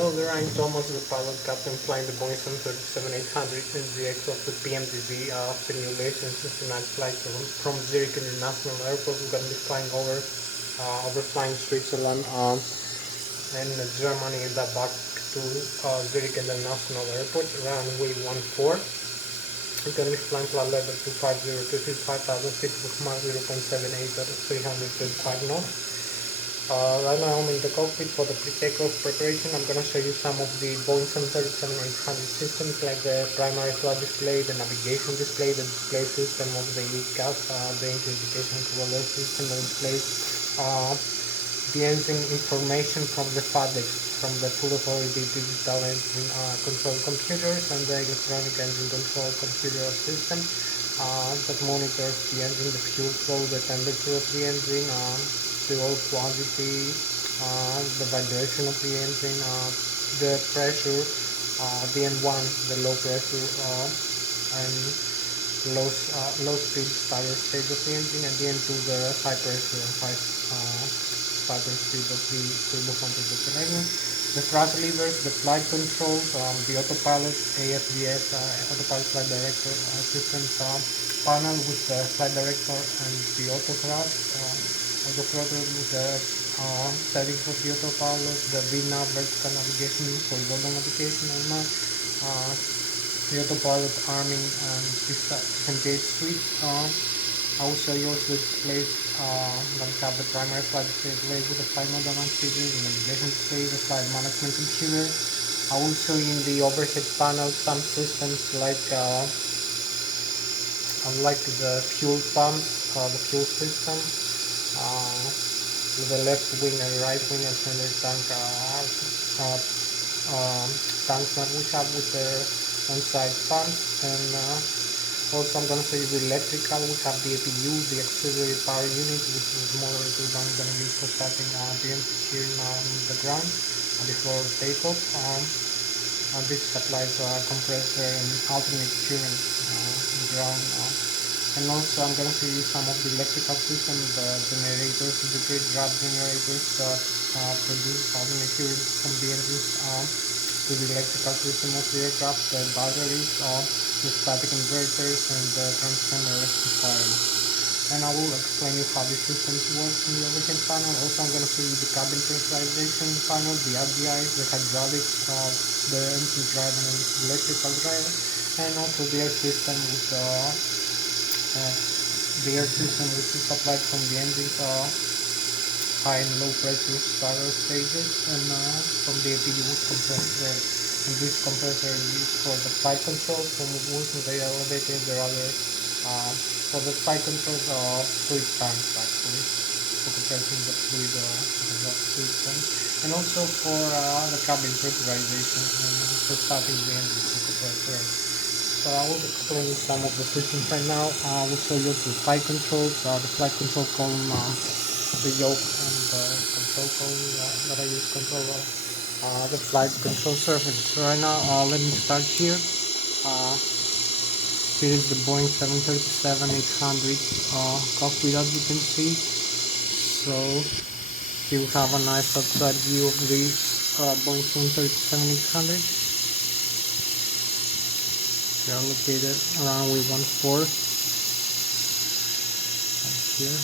Hello there, I'm Thomas, the pilot captain flying the Boeing 737-800 in the Exos with PMDV simulation system and flight from Zurich International Airport. We're going to be flying over flying Switzerland and Germany and then back to Zurich International Airport, runway 14. We're going to be flying flight level 250 to 5,000 feet with Mach 0.78 at 335 knots. Right now I'm in the cockpit for the pre-takeoff preparation. I'm going to show you some of the Boeing 737-800 systems, like the primary flight display, the navigation display, the display system of the gas, the engine indication controller system, the displays, the engine information from the FADEX, from the full authority digital engine control computers, and the electronic engine control computer system that monitors the engine, the fuel flow, the temperature of the engine, the oil quantity, the vibration of the engine, the pressure, the N1, the low pressure and low speed starter stage of the engine, and the N2, the high pressure, high starter speed of the turbo pump of the engine. The thrust levers, the flight controls, the autopilot, AFDS, autopilot flight director systems panel with the flight director and the auto thrust. The throttle with the settings of the autopilot, the VNAV vertical navigation, horizontal navigation, and the autopilot arming and disengage switch. I will show you also the displays that have the primary flight display with the flight mode and features, the navigation display, the flight management computer. I will show you in the overhead panel some systems like the fuel pumps, the fuel system. With the left wing and right wing and center tank tanks that we have with the on-side pumps, and also I'm going to show you the electrical. We have the APU, the auxiliary power unit, which is a smaller tool I'm going to use for starting the engine here on the ground before takeoff. And this supplies compressor and alternate current in ground. And also I'm going to show you some of the electrical systems, the generators, the grid drop generators that produce alternate current from the engines to the electrical system of the aircraft, the batteries, the static inverters, and the transformer rectifiers. And I will explain you how these systems work in the overhead panel. Also I'm going to show you the cabin pressurization panel, the RDIs, the hydraulics, the engine drive and electrical drive, and also the air system with which is supplied from the engine's high and low pressure starter stages, and from the APU compressor. And this compressor is used for the flight controls, from moving the elevator, the other for the flight controls fluid tanks actually, for compressing the fluid system, and also for the cabin pressurization and for starting the engine with the compressor. So I will explain you some of the systems right now. I will show you the flight controls, the flight control column, the yoke, and the control column that I use to control the flight control surface. So right now, let me start here. Here is the Boeing 737-800 cockpit, as you can see. So you have a nice outside view of the Boeing 737-800. They are located runway 14 right here.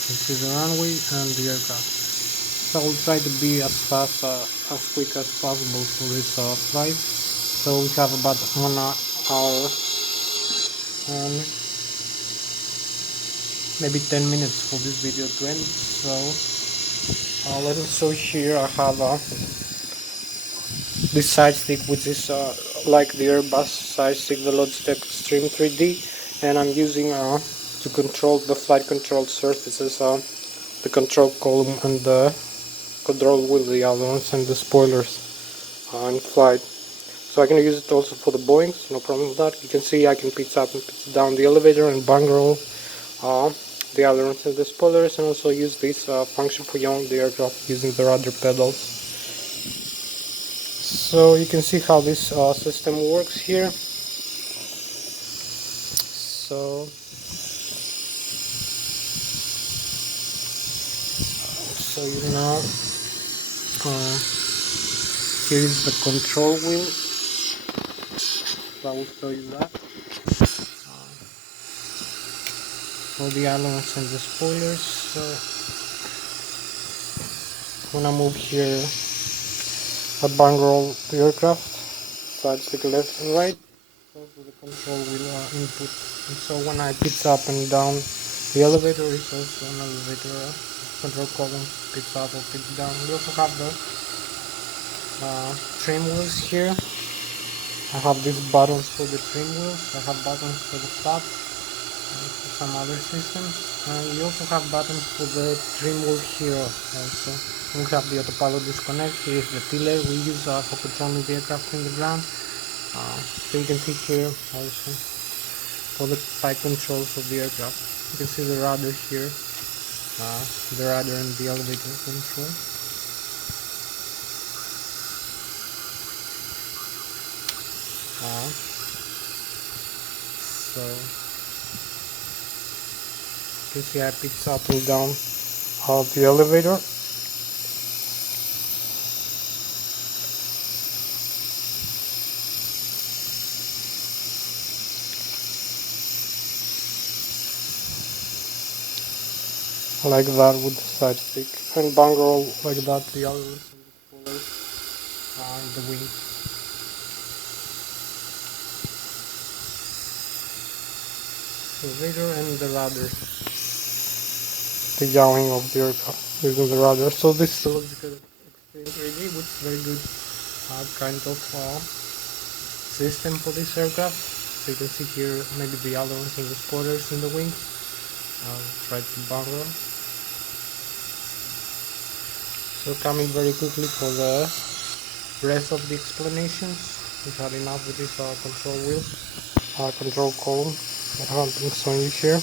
You can see the runway and the aircraft. So I will try to be as fast, as quick as possible for this flight. So we have about 1 hour and maybe 10 minutes for this video to end. So let us show here. I have this side stick, which is like the Airbus side stick, the Lszh Extreme 3D, and I'm using to control the flight control surfaces, the control column and the control wheel, the ailerons and the spoilers in flight. So I can use it also for the Boeings, no problem with that. You can see I can pitch up and pitch down the elevator and bang roll the ailerons and the spoilers, and also use this function for yawing the aircraft using the rudder pedals. So you can see how this system works here. So show you now. Here is the control wheel. So I will show you that. All the ailerons and the spoilers. So when I move here at barn roll the aircraft, side stick left and right. Also the control wheel input. And so when I pitch up and down, the elevator is also an elevator control column, pitch up or pitch down. We also have the trim wheels here. I have these buttons for the trim wheels. I have buttons for the flaps and for some other systems. And we also have buttons for the trim wheel here also. We have the autopilot disconnect. Here is the tiller we use for controlling the aircraft in the ground. So you can see here also for the side controls of the aircraft. You can see the rudder here, the rudder and the elevator control. So you can see I pitch up and down the elevator. Like that with the side stick, and bang roll like that, the ailerons and the spoilers and the wing. Elevator and the rudder, the yawing of the aircraft using the rudder. So this is the logical experience really, which is very good kind of system for this aircraft. So you can see here maybe the ailerons and the spoilers in the wings. I'll try to bang roll. So coming very quickly for the rest of the explanations. We've had enough with this control wheel, control column that I have been showing you here.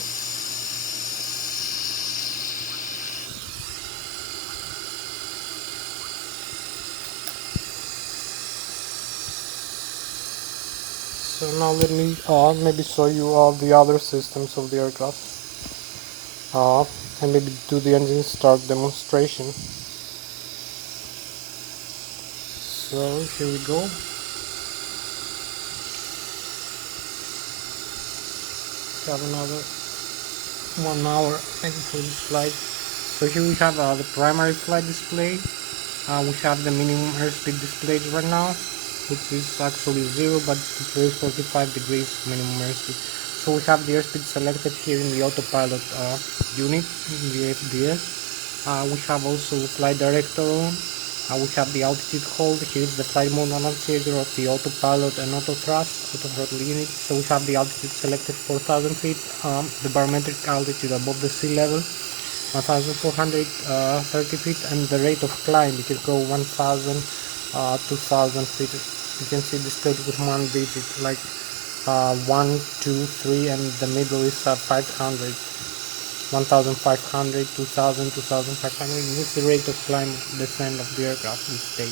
So now let me maybe show you all the other systems of the aircraft and maybe do the engine start demonstration. So here we go. Have another 1 hour maybe for this flight. So here we have the primary flight display. We have the minimum airspeed displayed right now, which is actually 0, but it displays 45 degrees minimum airspeed. So we have the airspeed selected here in the autopilot unit, in the FDS. We have also the flight director on. We have the altitude hold. Here is the flight mode annunciator of the autopilot and auto throttle unit. So we have the altitude selected 4,000 feet, the barometric altitude above the sea level 1,430 feet, and the rate of climb. You can go 1,000, 2,000 feet. You can see displayed with one digit like 1, 2, 3, and the middle is 500. 1,500, 2,000, 2,500. This is the rate of climb descent of the aircraft. This tape.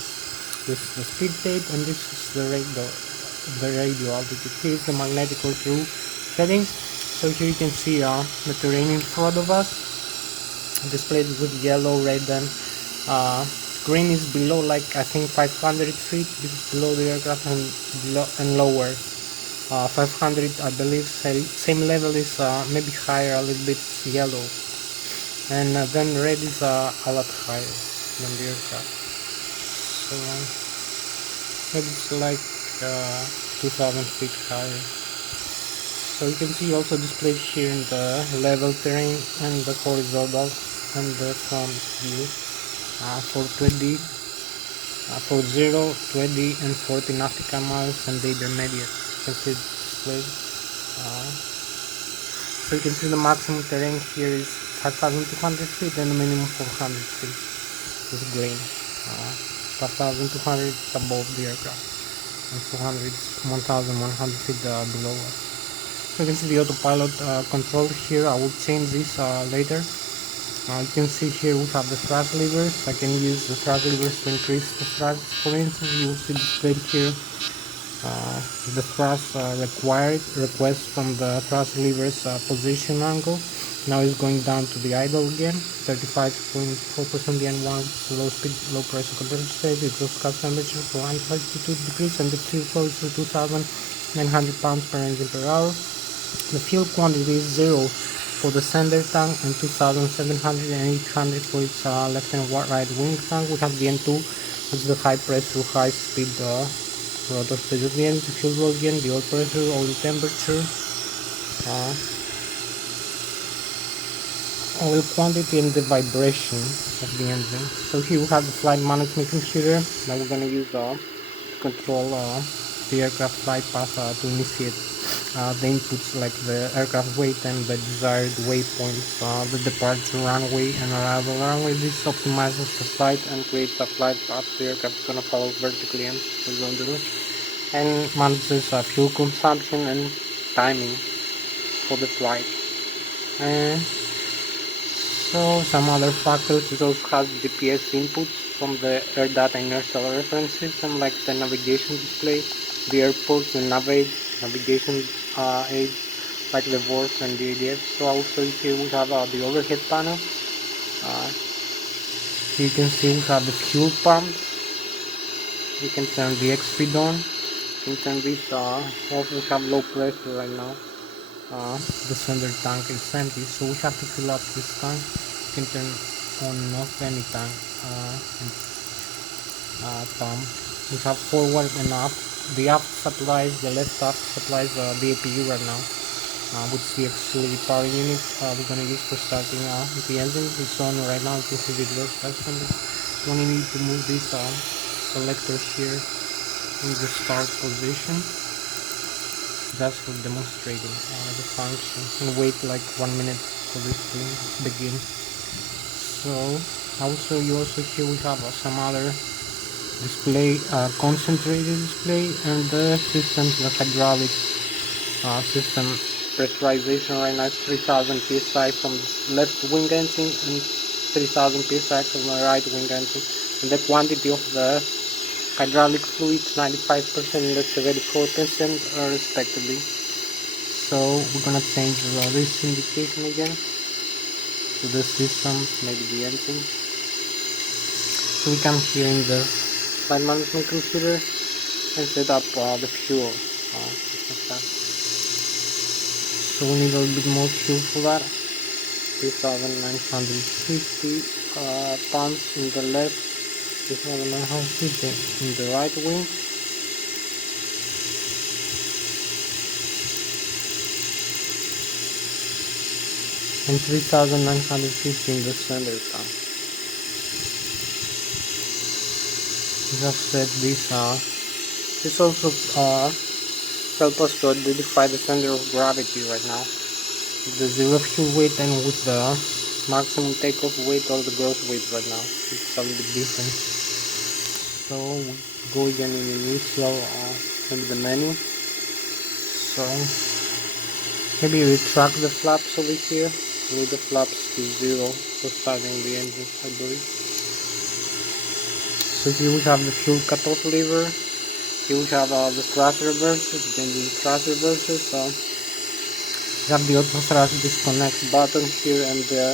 This is the speed tape, and this is the radio altitude. Here is the magnetic or true settings. So here you can see the terrain in front of us, displayed with yellow, red, and green is below, like I think 500 feet. This is below the aircraft and lower. 500, I believe, same level is maybe higher, a little bit yellow, and then red is a lot higher than the aircraft. So maybe it's like 2,000 feet higher. So you can see also displayed here in the level terrain and the horizontal and the front view for 20, for 0, 20, and 40 nautical miles and the intermediate. You can see displayed. So you can see the maximum terrain here is 5,200 feet and the minimum 400 feet is green. 5,200 is above the aircraft and 400 is 1,100 feet below us. So you can see the autopilot control here. I will change this later. You can see here we have the thrust levers. I can use the thrust levers to increase the thrust. For instance, you will see displayed here the thrust request from the thrust levers position angle. Now it's going down to the idle again, 35.4% VN1, low speed, low pressure compressor stage, exhaust gas temperature for 152 degrees, and the fuel flow is 2,900 pounds per engine per hour. The fuel quantity is 0 for the center tank and 2,700 and 800 for its left and right wing tank. We have the N2, which is the high pressure, high speed rotor stage of the engine. The fuel flow again, the oil pressure, oil temperature, oil quantity, and the vibration of the engine. So here we have the flight management computer that we're going to use to control the aircraft flight path to initiate the inputs like the aircraft weight and the desired waypoints, the departure runway and arrival runway. This optimizes the flight and creates a flight path the aircraft is going to follow vertically and horizontally, and manages fuel consumption and timing for the flight. And so some other factors, it also has GPS inputs from the air data inertial reference system, like the navigation display, the airports, the navigation aids like the VORS and the ADF. So also here we have the overhead panel. You can see we have the fuel pumps. You can turn the X speed on. You can turn this off. We have low pressure right now. The center tank is empty, so we have to fill up this tank. You can turn on and off any tank pump. We have forward and aft. The aft supplies, the left aft supplies the APU right now, which is the auxiliary power unit we're going to use for starting the engine. It's on right now. You can see the exhaust gas temperature. You only need to move this selector here in the start position. That's for demonstrating the function, and wait like 1 minute for this to begin. So also here we have some other display, concentrated display, and the systems, the hydraulic system pressurization right now is 3000 psi from the left wing engine and 3000 psi from the right wing engine, and the quantity of the hydraulic fluid 95% and the 74% respectively. So we're gonna change this indication again to the system, maybe the engine. So we come here in the flight management computer and set up the fuel. So we need a little bit more fuel for that. 2,950 pounds in the left, 2,950 in the right wing. And 3,950 in the center tank. Just set this this also helps us to identify the center of gravity right now. With the zero fuel weight and with the maximum takeoff weight or the gross weight right now. It's a little bit different. So we go again in initial maybe the menu. So maybe we track the flaps over here. With the flaps to 0 for starting the engine, I believe. So here we have the fuel cutoff lever. Here we have the thrust reversers, the engine thrust reversers. We have the auto thrust disconnect button here and the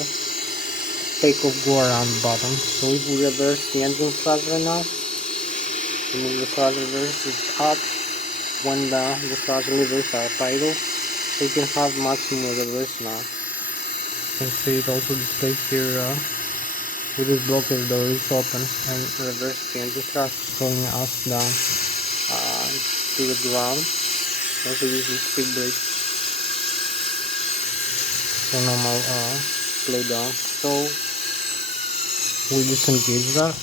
takeoff go around button. So if we reverse the engine thrust right now, we move the thrust reversers up when the thrust levers are idle. So you can have maximum reverse now. You can see it also displays here with this blocker door is open and reverse the engine thrust, slowing us down to the ground. Also using speed brake for normal slow down. So we disengage that.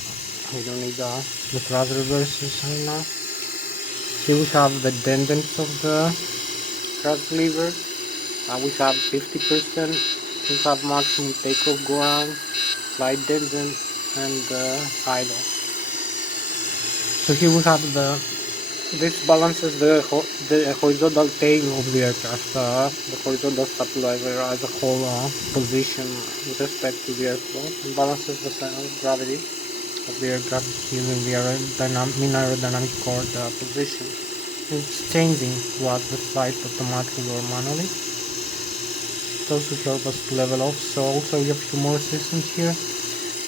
We don't need the thrust reversers right now. Here we have the dentants of the thrust lever. We have 50%. We have maximum takeoff go around, flight density, and idle. So here we have this balances the horizontal tail of the aircraft, the horizontal stabilizer as a whole position with respect to the airflow, and balances the center of gravity of the aircraft using the aerodynamic chord position. It's changing throughout the flight automatically or manually. those will help us to level off. So also we have a few more systems here.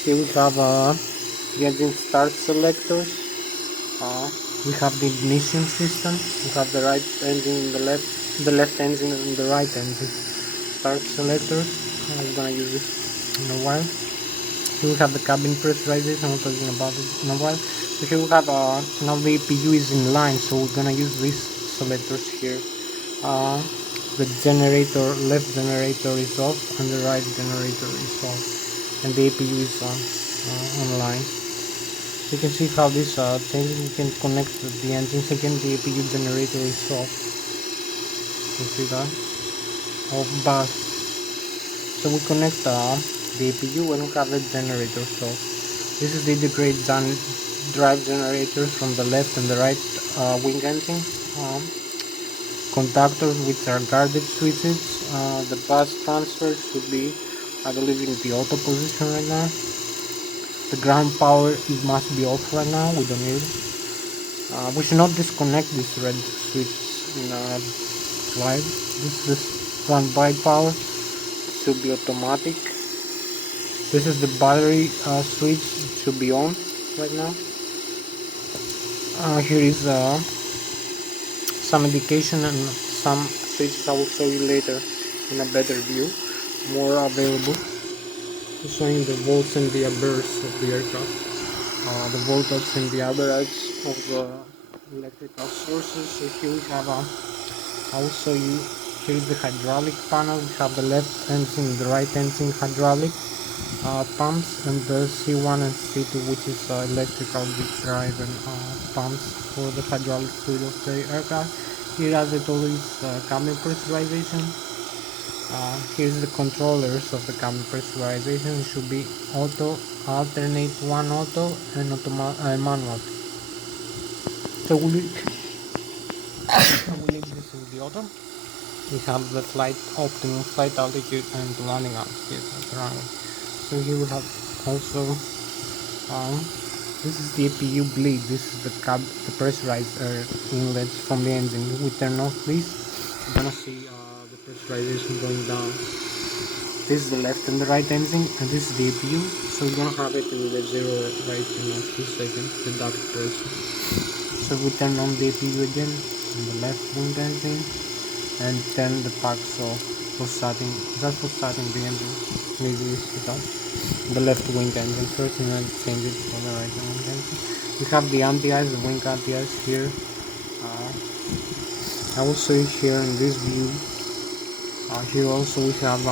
Here we have the engine start selectors. We have the ignition system. We have the right engine and the left engine and the right engine start selectors. I'm gonna use this in a while. Here we have the cabin pressurization. I'm talking about it in a while. So here we have now the APU is in line, so we're gonna use these selectors here. The generator, left generator is off and the right generator is off, and the APU is online. You can see how this changes. We can connect the engines again. The APU generator is off. You can see that off back. So we connect the APU and we have the generator. So this is the integrated drive generator from the left and the right wing engine. Contactors which are guarded switches. The bus transfer should be, I believe, in the auto position right now. The ground power, it must be off right now. We don't need it. We should not disconnect this red switch in our slide. This is standby power. It should be automatic. This is the battery switch. It should be on right now. Here is some indication and some switches I will show you later in a better view, more available, showing the volts and the amperes of the aircraft, the voltage and the average of the electrical sources. So here we have I will show you. Here is the hydraulic panel. We have the left engine and the right engine hydraulic pumps, and the C1 and C2, which is electrical drive and pumps for the hydraulic fluid of the aircraft. Here, as I told you, is cabin pressurization. Here's the controllers of the cabin pressurization. It should be auto, alternate one auto, and manual. So we leave this in the auto. We have the optimum flight altitude and the landing altitude at the runway. So here we have also this is the APU bleed. This is the pressurized air inlet from the engine. We turn off this. You're gonna see the pressurization going down. This is the left and the right engine, and this is the APU. So we're gonna have it in the zero right in a few seconds. The duct pressure. So we turn on the APU again on the left wing engine, and turn the packs off for starting, just for starting the engine. Maybe the left wing engine first, and then change it for the right wing engine. We have the anti-ice, the wing anti-ice here. I will show you here in this view. Here also we have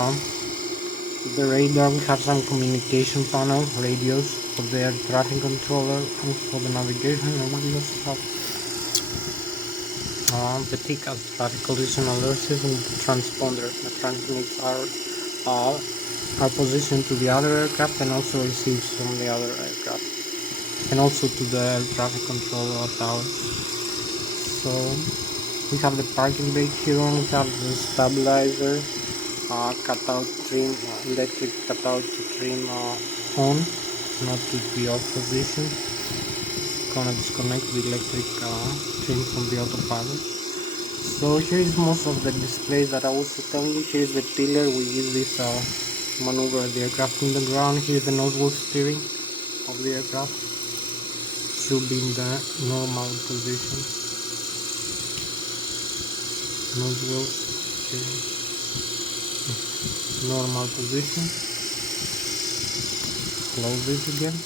the radar. We have some communication panel, radios for the air traffic controller and for the navigation, and we also have the TCAS, traffic collision alert system, the transponder that transmits our position to the other aircraft and also receives from the other aircraft, and also to the air traffic controller tower. So we have the parking brake here on. We have the stabilizer, cutout trim, electric cutout to trim on, not to the off position. Gonna disconnect the electric trim from the autopilot. So here is most of the displays that I was telling you. Here is the tiller. We use this maneuver the aircraft in the ground. Here is the nose-wheel steering of the aircraft. Should be in the normal position. Nose-wheel steering, normal position. Close this again.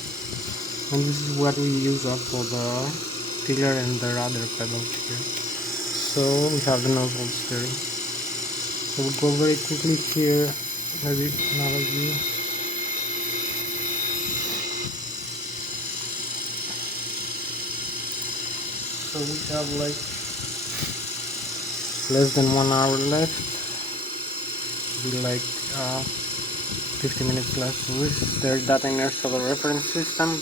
And this is what we use for the tiller and the rudder pedals here. So we have the nose-wheel steering. So we'll go very quickly here, maybe another view. So we have like less than 1 hour left. Be like 50 minutes left. So this is their data inertial reference system.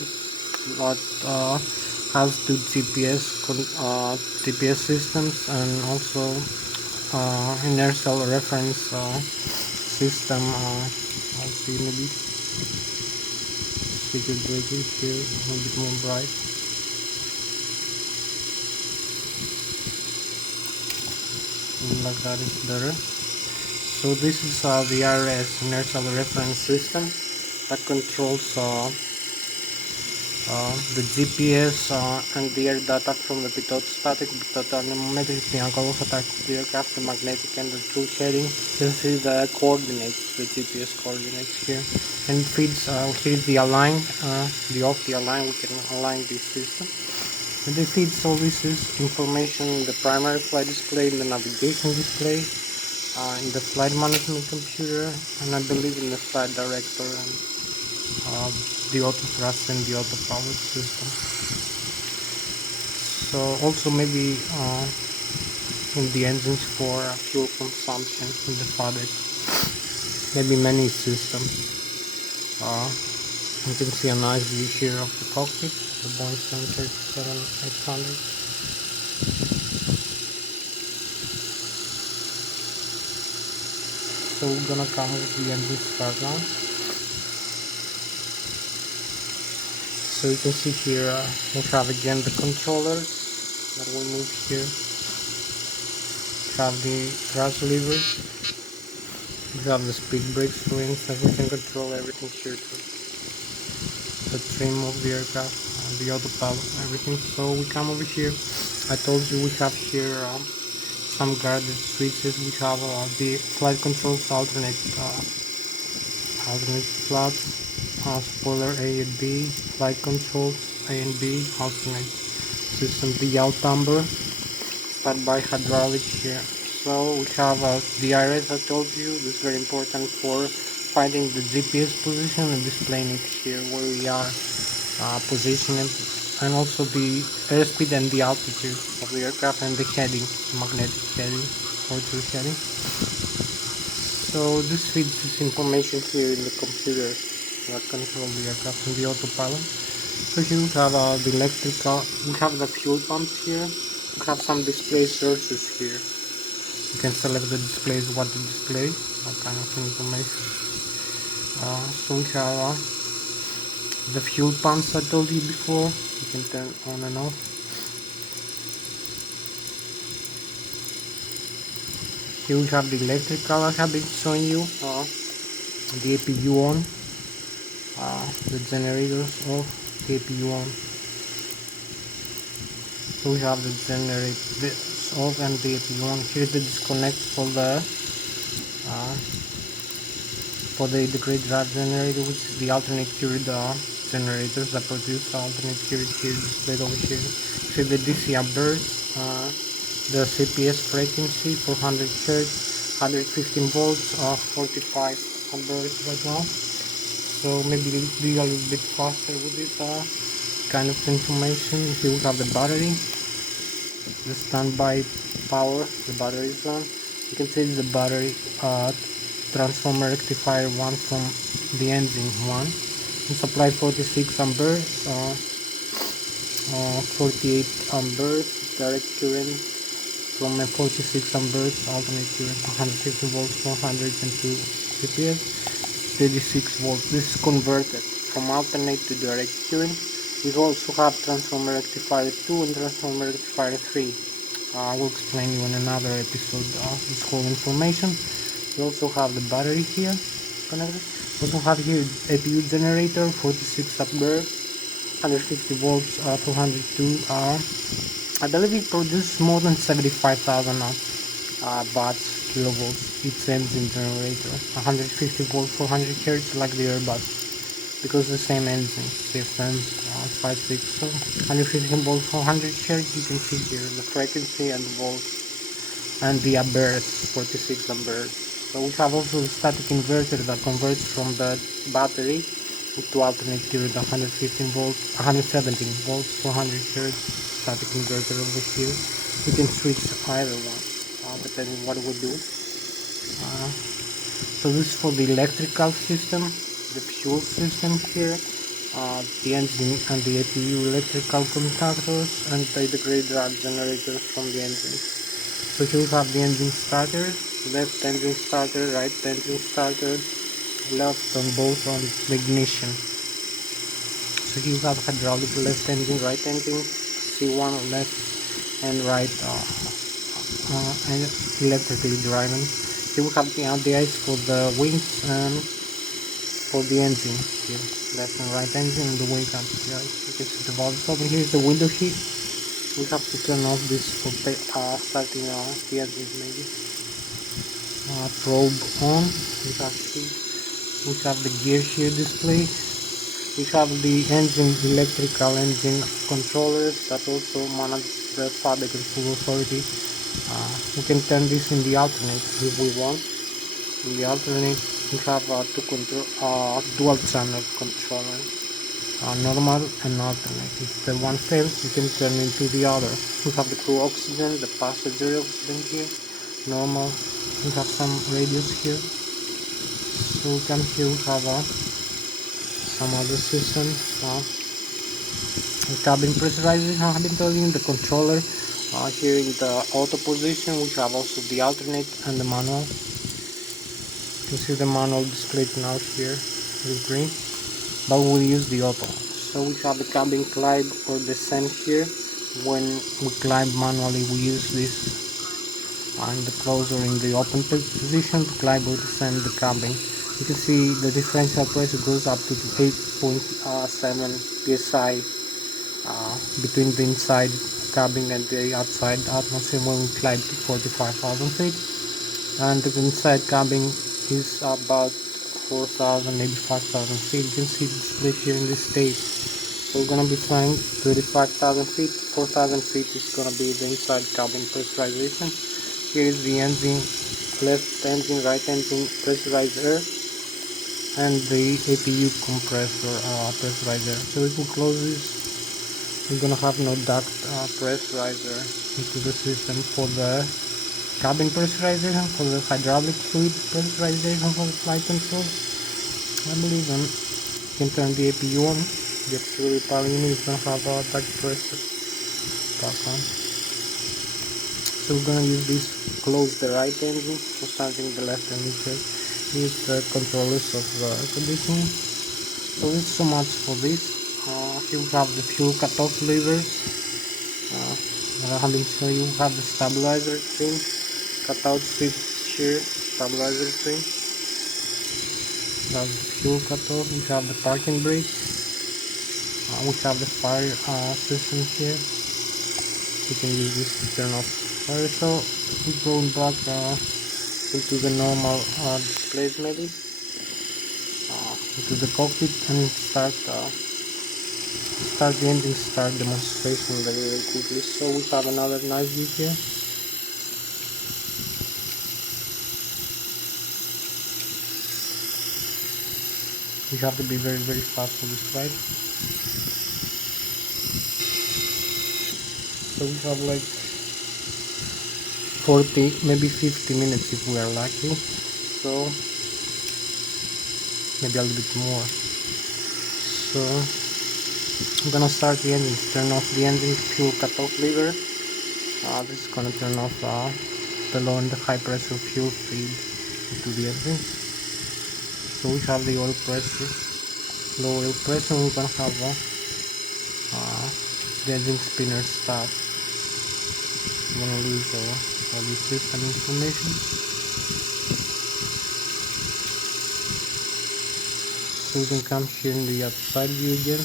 What has two GPS systems and also inertial reference system. I'll see maybe speaker bridges here a little bit more bright. Like that is better. So this is the IRS, inertial reference system, that controls the GPS and the air data from the pitot static, pitot anemometric, the angle of attack of the aircraft, the magnetic and the true heading. You can see the coordinates, the GPS coordinates here, and feeds here is the align, the off the align. We can align this system. And it feeds all this is information in the primary flight display, in the navigation display, in the flight management computer, and I believe in the flight director and the auto thrust and the auto power system. So also maybe in the engines for fuel consumption in the fabric, maybe many systems. You can see a nice view here of the cockpit, the Boeing 737-800. So we're gonna come with the engine start now. So you can see here we have again the controllers that will move here. We have the thrust lever. We have the speed brake springs, and we can control everything here too. The trim of the aircraft, the autopilot, everything. So we come over here. I told you we have here some guarded switches. We have the flight controls alternate slots. Spoiler A and B, flight controls A and B, alternate system, the outnumber, standby hydraulic here. So we have the IRS I told you. This is very important for finding the GPS position and displaying it here where we are positioned, and also the airspeed and the altitude of the aircraft and the heading, magnetic heading, or true heading. So this feeds this information here in the computer that control the aircraft and the autopilot. So here we have the electrical, we have the fuel pumps here, we have some display sources here. You can select the displays, what to display, what kind of information. So we have the fuel pumps I told you before, you can turn on and off. Here we have the electrical, I have been showing you, the APU on. The generators off, the APU on. So we have the generators off and the APU on. Here's the disconnect for the integrated drive generator, which is the alternate current generators that produce alternate current here displayed over here. So the DC amperes, the CPS frequency 400 Hz, 115 volts, 45 amperes right now. So maybe be a little bit faster with this kind of information. Here we have the battery, the standby power, the battery is on. You can see the battery transformer rectifier one from the engine one. And supply 46 amperes, 48 amperes, direct current from 46 amperes, alternate current 150 volts, 402 CPS. 36 volts. This is converted from alternate to direct current. We also have transformer rectifier 2 and transformer rectifier 3. I will explain you in another episode this whole information. We also have the battery here connected. We also have here APU generator 46 amperes, 150 volts, 202. I believe it produces more than 75,000 watts, kilovolts, its engine generator, 150 volts, 400 Hz like the Airbus, because the same engine, CFM 56, so 115 volts, 400 Hz. You can see here the frequency and the volts and the amperes, 46 amperes. So we have also the static inverter that converts from the battery to alternate current, 115 volts, 117 volts, 400 Hz static inverter over here. You can switch either one depending what we do. So this is for the electrical system, the fuel system here, the engine and the APU electrical contactors, and the integrated drive generators from the engine. So here we have the engine starter, left engine starter, right engine starter, left on both on the ignition. So here you have hydraulic left engine, right engine, C1 left and right and electrically driven. Here we have the RDIs for the wings and for the engine here, left and right engine and the wing RDIs. You can see the valves open. Here's the window sheet. We have to turn off this for starting the engine maybe. Probe on. We have the gear here display. We have the engine, electrical engine controllers that also manage the fabric and full authority. We can turn this in the alternate if we want. In the alternate, we have dual channel controller, normal and alternate. If the one fails, you can turn into the other. We have the crew oxygen, the passenger oxygen here, normal. We have some radios here. So we come here, we have some other systems. Cabin pressurization, I have been telling you, the controller. Here in the auto position, we have also the alternate and the manual. You can see the manual displayed now here with green, but we'll use the auto. So we have the cabin climb or descent here. When we climb manually, we use this and the close or in the open position to climb or descend the cabin. You can see the differential pressure goes up to 8.7 psi between the inside cabin and the outside atmosphere when we climb to 45,000 feet, and the inside cabin is about 4,000, maybe 5,000 feet. You can see the split here in this stage. So we're gonna be flying 35,000 feet, 4,000 feet is gonna be the inside cabin pressurization. Here is the engine, left engine, right engine, pressurized air, and the APU compressor pressurizer. So if we close this, we're gonna have no duct pressurizer into the system for the cabin pressurization, for the hydraulic fluid pressurization for the flight control. I believe you can turn the APU on. The auxiliary power unit is gonna have a duct pressure back on. So we're gonna use this, close the right engine for starting the left engine check. Use the controllers of the air conditioning. So this is so much for this. Here we have the fuel cutoff lever. I have been showing you. We have the stabilizer trim, cutout switch here, stabilizer trim. That's the fuel cutoff. We have the parking brake. We have the fire system here. You can use this to turn off fire. So we're going back into the normal displays maybe, into the cockpit, and start the engine start demonstration very quickly. So we have another nice view here. We have to be very fast for this flight. So we have like 40, maybe 50 minutes if we are lucky. So maybe a little bit more. So I'm gonna start the engine, turn off the engine fuel cutoff lever. This is gonna turn off the low and the high pressure fuel feed into the engine. So we have the oil pressure, low oil pressure. We're gonna have the engine spinner start. I'm gonna lose all the system information. So we can come here in the outside view again.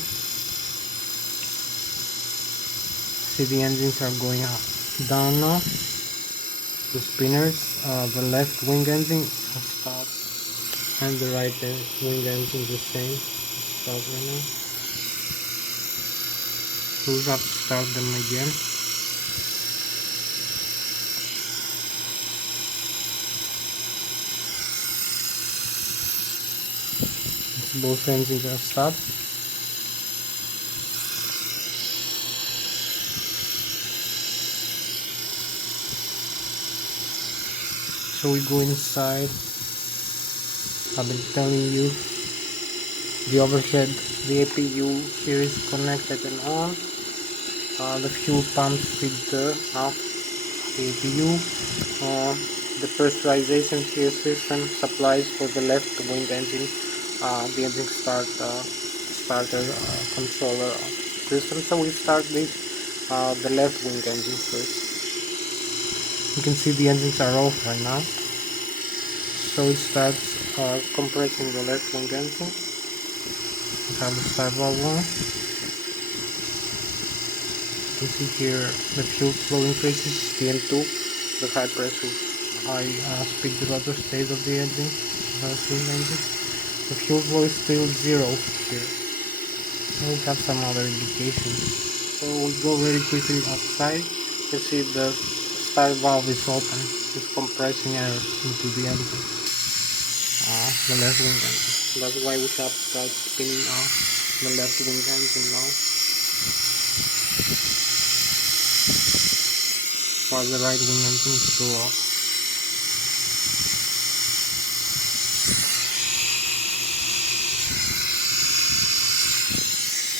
See, the engines are going down now. The spinners, the left wing engine has stopped, and the right wing engine the same. Stop right now. So we have to start them again. Both engines are stopped. So we go inside. I've been telling you, the overhead, the APU here is connected and on. The fuel pumps feed the APU. The pressurization here system supplies for the left wing engine. The engine starter controller system. So we start this the left wing engine first. You can see the engines are off right now. So it starts compressing the left wing engine. We have the start valve on. You can see here the fuel flow increases, the N2, the high pressure, high speed rotor state of the engine, The fuel flow is still 0 here. And we have some other indications. So we go very quickly outside. You can see the start valve is open. It's compressing air into the engine, the left wing engine. That's why we have started spinning off the left wing engine now. While the right wing engine is still off.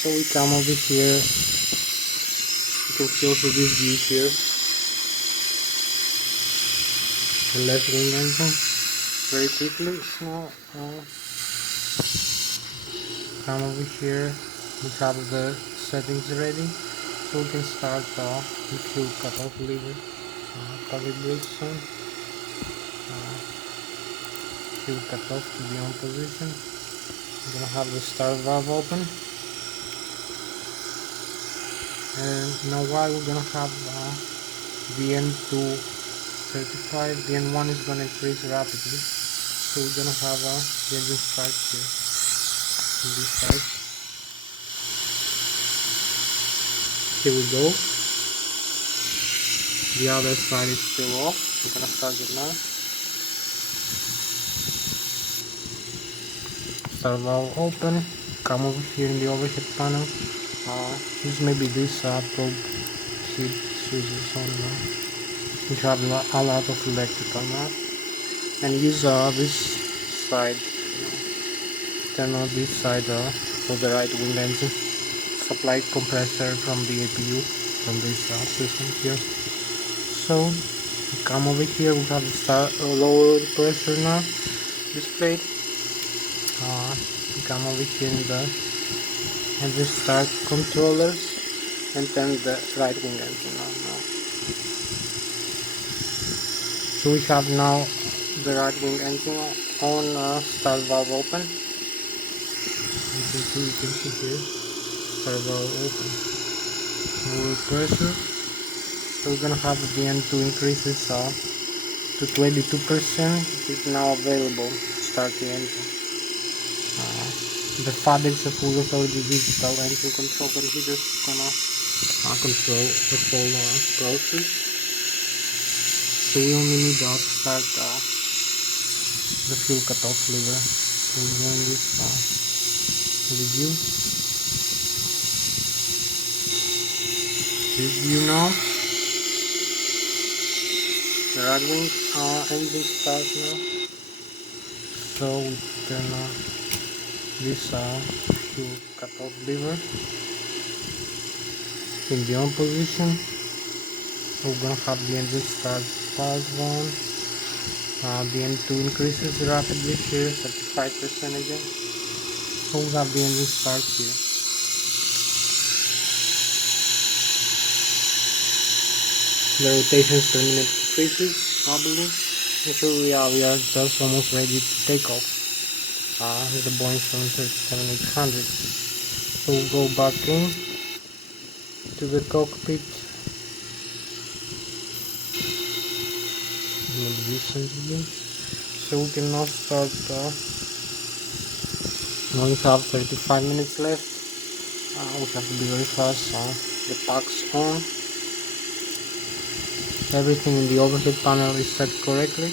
So we come over here. You can see also this view here. The left wing engine. Very quickly. Now come over here. We have the settings ready. So we can start the fuel cutoff lever. Calibration. Fuel cutoff to be on position. We're gonna have the start valve open. And now while we're gonna have the N2 certified, the N1 is gonna increase rapidly. So we're gonna have the engine start here on this side. Here we go. The other side is still off. We're gonna start it now. Start valve open. Come over here in the overhead panel. Use maybe this probe seat switches on now. We have a lot of electrical now. And use this side. Turn on this side for the right wing engine. Supply compressor from the APU from this system here. So come over here. We have the lower pressure now displayed. Come over here in the engine start controllers and turn the right wing engine on now. So we have now the right wing engine on, start valve open. You can see here, start valve open. Lower pressure. So we're gonna have the N2 increases to 22%. It's now available to start the engine. The FAD is a full authority digital engine control, but he just gonna control the whole process. So we only need to start the fuel cutoff lever. So we're doing this review. This view now. The right wing engine start now. So we turn on this fuel cutoff lever in the on position. We're gonna have the engine start valve on. The N2 increases rapidly here, 35% again. So we have the engine start here. The rotations per minute increases, I believe. And so we are just almost ready to take off. With the Boeing 737-800. So we'll go back in to the cockpit. So we can now start. We only have 35 minutes left. We have to be very fast. The packs on. Everything in the overhead panel is set correctly.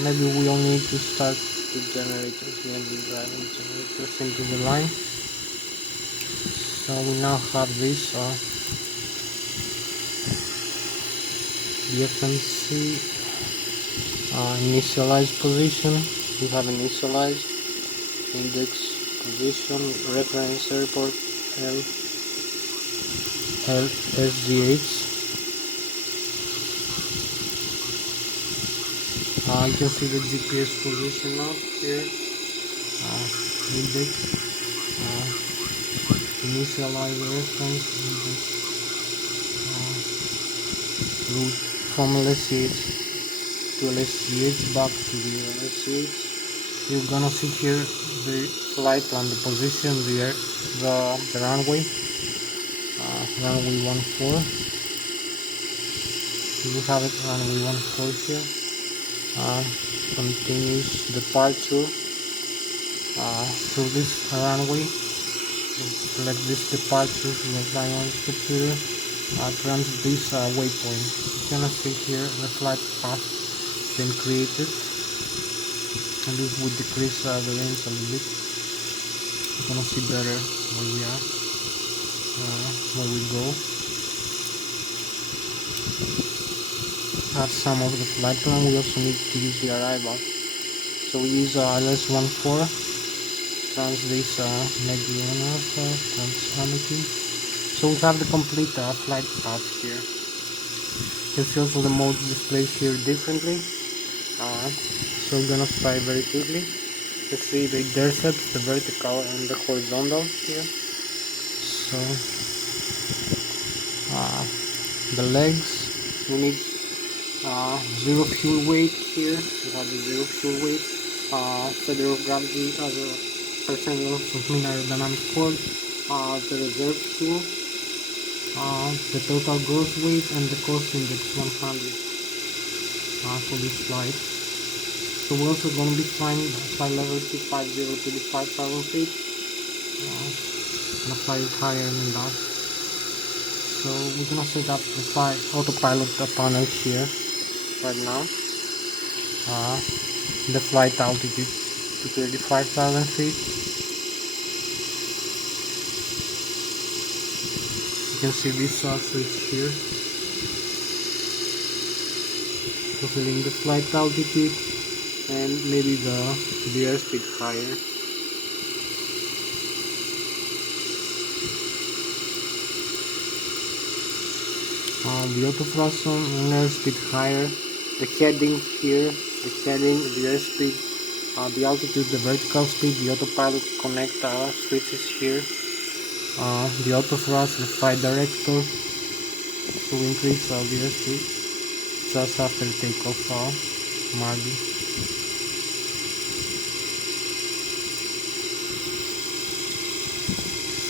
Maybe we will need to start the generators, the engine driving generators into the line. So we now have this the FMC initialized position. We have initialized index position, reference airport LSGH. You can see the GPS position now here, index, initialize reference, index, route from Lszh to to Lszh, back to the Lszh. You're gonna see here the flight plan, the position, the runway, runway 14. You have it, runway 14 here. Continuous departure through this runway. Select this departure from the flying on the computer. Runs this waypoint. You're gonna see here the flight path been created, and this would decrease the range a little bit. You're gonna see better where we are, where we go. That's some of the flight plan. We also need to use the arrival. So we use Lszh, trans this Mediana, trans Amity. So we have the complete flight path here. You can see also the modes displayed here differently. So we're gonna fly very quickly. Let's see the intercepts, the vertical and the horizontal here. So the legs, we need 0 fuel weight here. We have the 0 fuel weight, center of gravity as a percent of mean aerodynamic force, the reserve fuel, the total gross weight, and the cost index 100 for this flight. So we're also going to be flying flight level 250 to the 5,000 feet. Gonna fly it higher than that. So we're gonna set up the autopilot panel here right now. The flight altitude to 35,000 feet. You can see this switch here, fulfilling the flight altitude and maybe the airspeed higher. The autothrust on airspeed higher, the heading here, the airspeed, the altitude, the vertical speed, the autopilot connect switches here, the autothrust, the flight director, to increase the airspeed just after takeoff, Marby.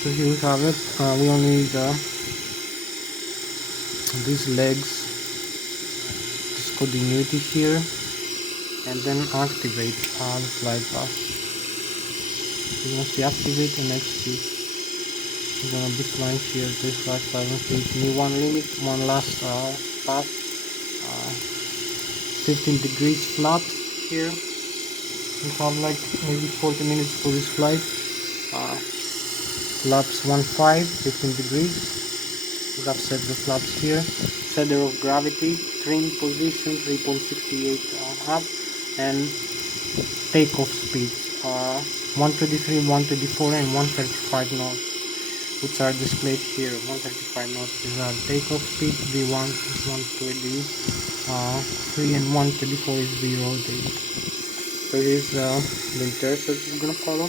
So here we have it. We only need these legs, this continuity here, and then activate the flight path. You must activate and execute. We're gonna be flying here 35,000 feet. New one limit, one last path. 15 degrees flat here. We have like maybe 40 minutes for this flight. Flaps 1.5, 15 degrees. We have set the flaps here. Center of gravity, trim position 3.68 up, and takeoff speed 123, 124, and 135 knots, which are displayed here. 135 knots is our takeoff speed. V1 is 123, and 124 is the rotate. So here's the intercept we're gonna follow.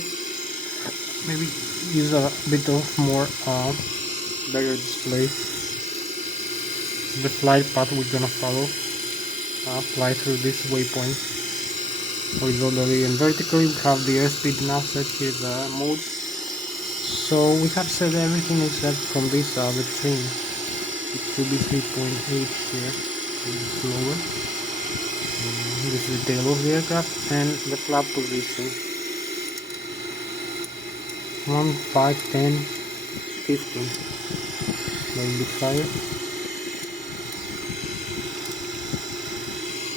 Maybe use a bit of more better display. The flight path we're gonna follow, fly through this waypoint horizontally and vertically. We have the airspeed now set here, the modes. So we have set everything except from this the trim. It should be 3.8 here, a bit lower. This is the tail of the aircraft and the flap position 1, 5, 10, 15. Maybe a bit higher.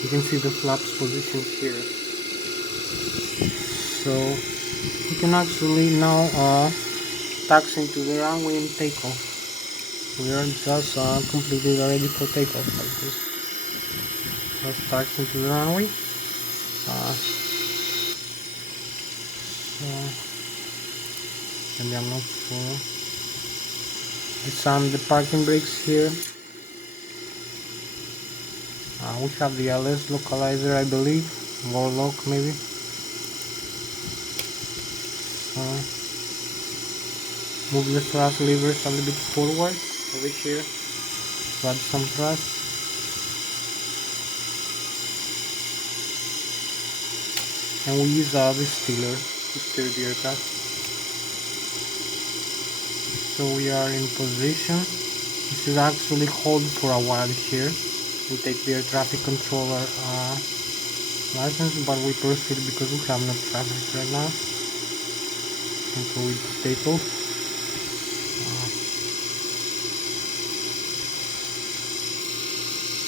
You can see the flaps position here. So you can actually now taxi into the runway and take off. We are just completely ready for takeoff like this. Let's taxi into the runway. And I'm not sure. Disarm the parking brakes here. We have the Lszh localizer, I believe, Warlock maybe. Move the thrust levers a little bit forward over here. Add some thrust. and we use this tiller to steer the aircraft. So we are in position. We should actually hold for a while here. We take the air traffic controller license, but we proceed because we have no traffic right now until we take off.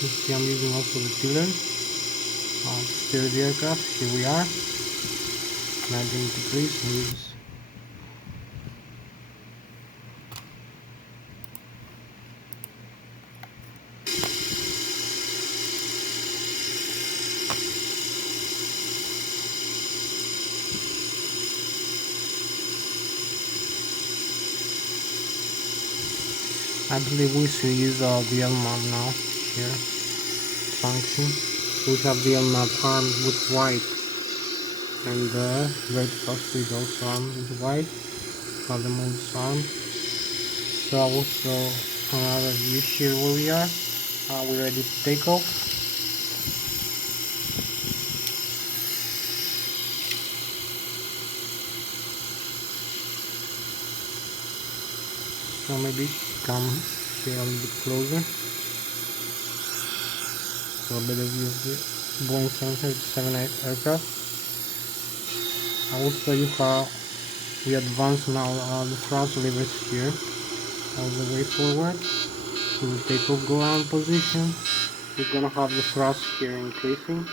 You see I'm using also the tiller to steer the aircraft. Here we are, 19 degrees. I believe we should use the LMAP now here function. We have the LMAP arm with white, and the vertical speed also arm with white. Have the mode's arm. So I will show another view here where we are. We're ready to take off. So maybe come here a little bit closer. So a better view of the Boeing 737 aircraft. I will show you how we advance now the thrust levers here all the way forward. We will take off go around position. We're gonna have the thrust here increasing.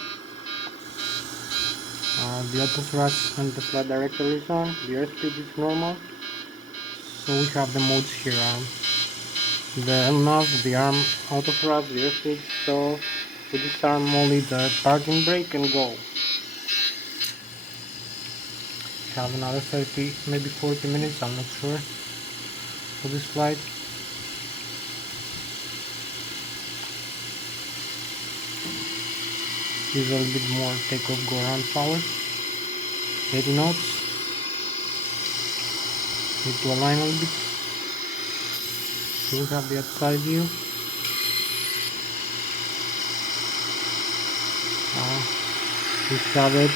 The auto thrust and the flight director is on. The airspeed is normal. So we have the modes here, the LNAV, the arm, auto thrust, the airspeed. So we disarm only the parking brake and go. Have another 30, maybe 40 minutes, I'm not sure, for this flight. Use a little bit more takeoff go around power. 80 knots. Need to align a little bit. So we have the outside view. We covered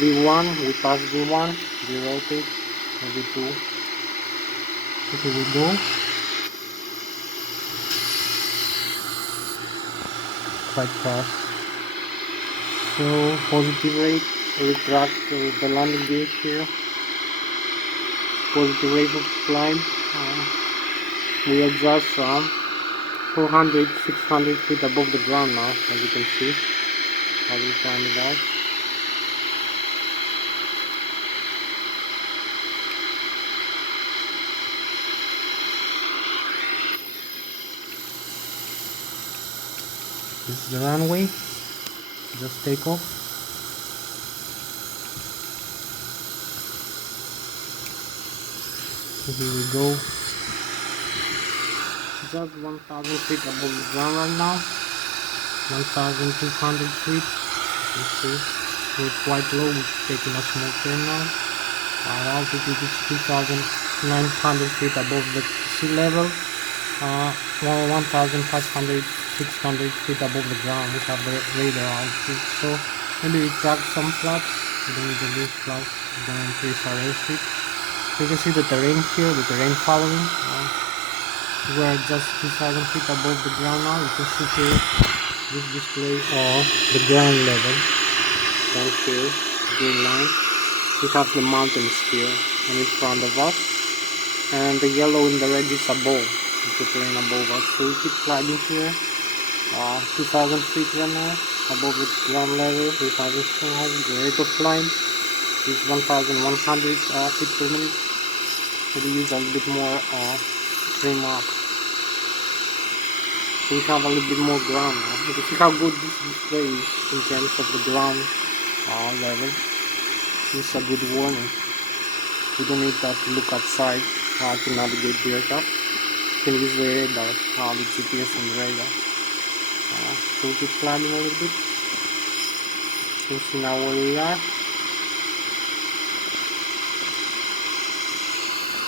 V1, we passed V1, we rotate, V2. So here we go. Quite fast. So positive rate, retract the landing gear here. Positive rate of climb. We adjust 400, 600 feet above the ground now, as you can see. I will climb it out. This is the runway. Just take off. So here we go. Just 1,000 feet above the ground right now. 1,200 feet. You see, we're quite low. We're taking a small turn now. Our altitude is 2,900 feet above the sea level. 1,500, 600 feet above the ground. We have the radar altitude. So maybe we track some flaps. We don't need to lose flaps. We're going to increase our airspeed. You can see the terrain here, the terrain following. We're just 2,000 feet above the ground now. You can see here this display of the ground level. Down here, green line. We have the mountains here and in front of us. And the yellow and the red is above. It's the terrain above us. So we keep climbing here. 2,000 feet right now above the ground level. 3,200. The rate of climb is 1,100 feet per minute. So we use a little bit more trim up. So we have a little bit more ground now. You can see how good this display is in terms of the ground level. This is a good warning. We don't need to look outside to navigate the aircraft. You can use the radar, the GPS and the radar. So we keep climbing a little bit. You can see now where we are.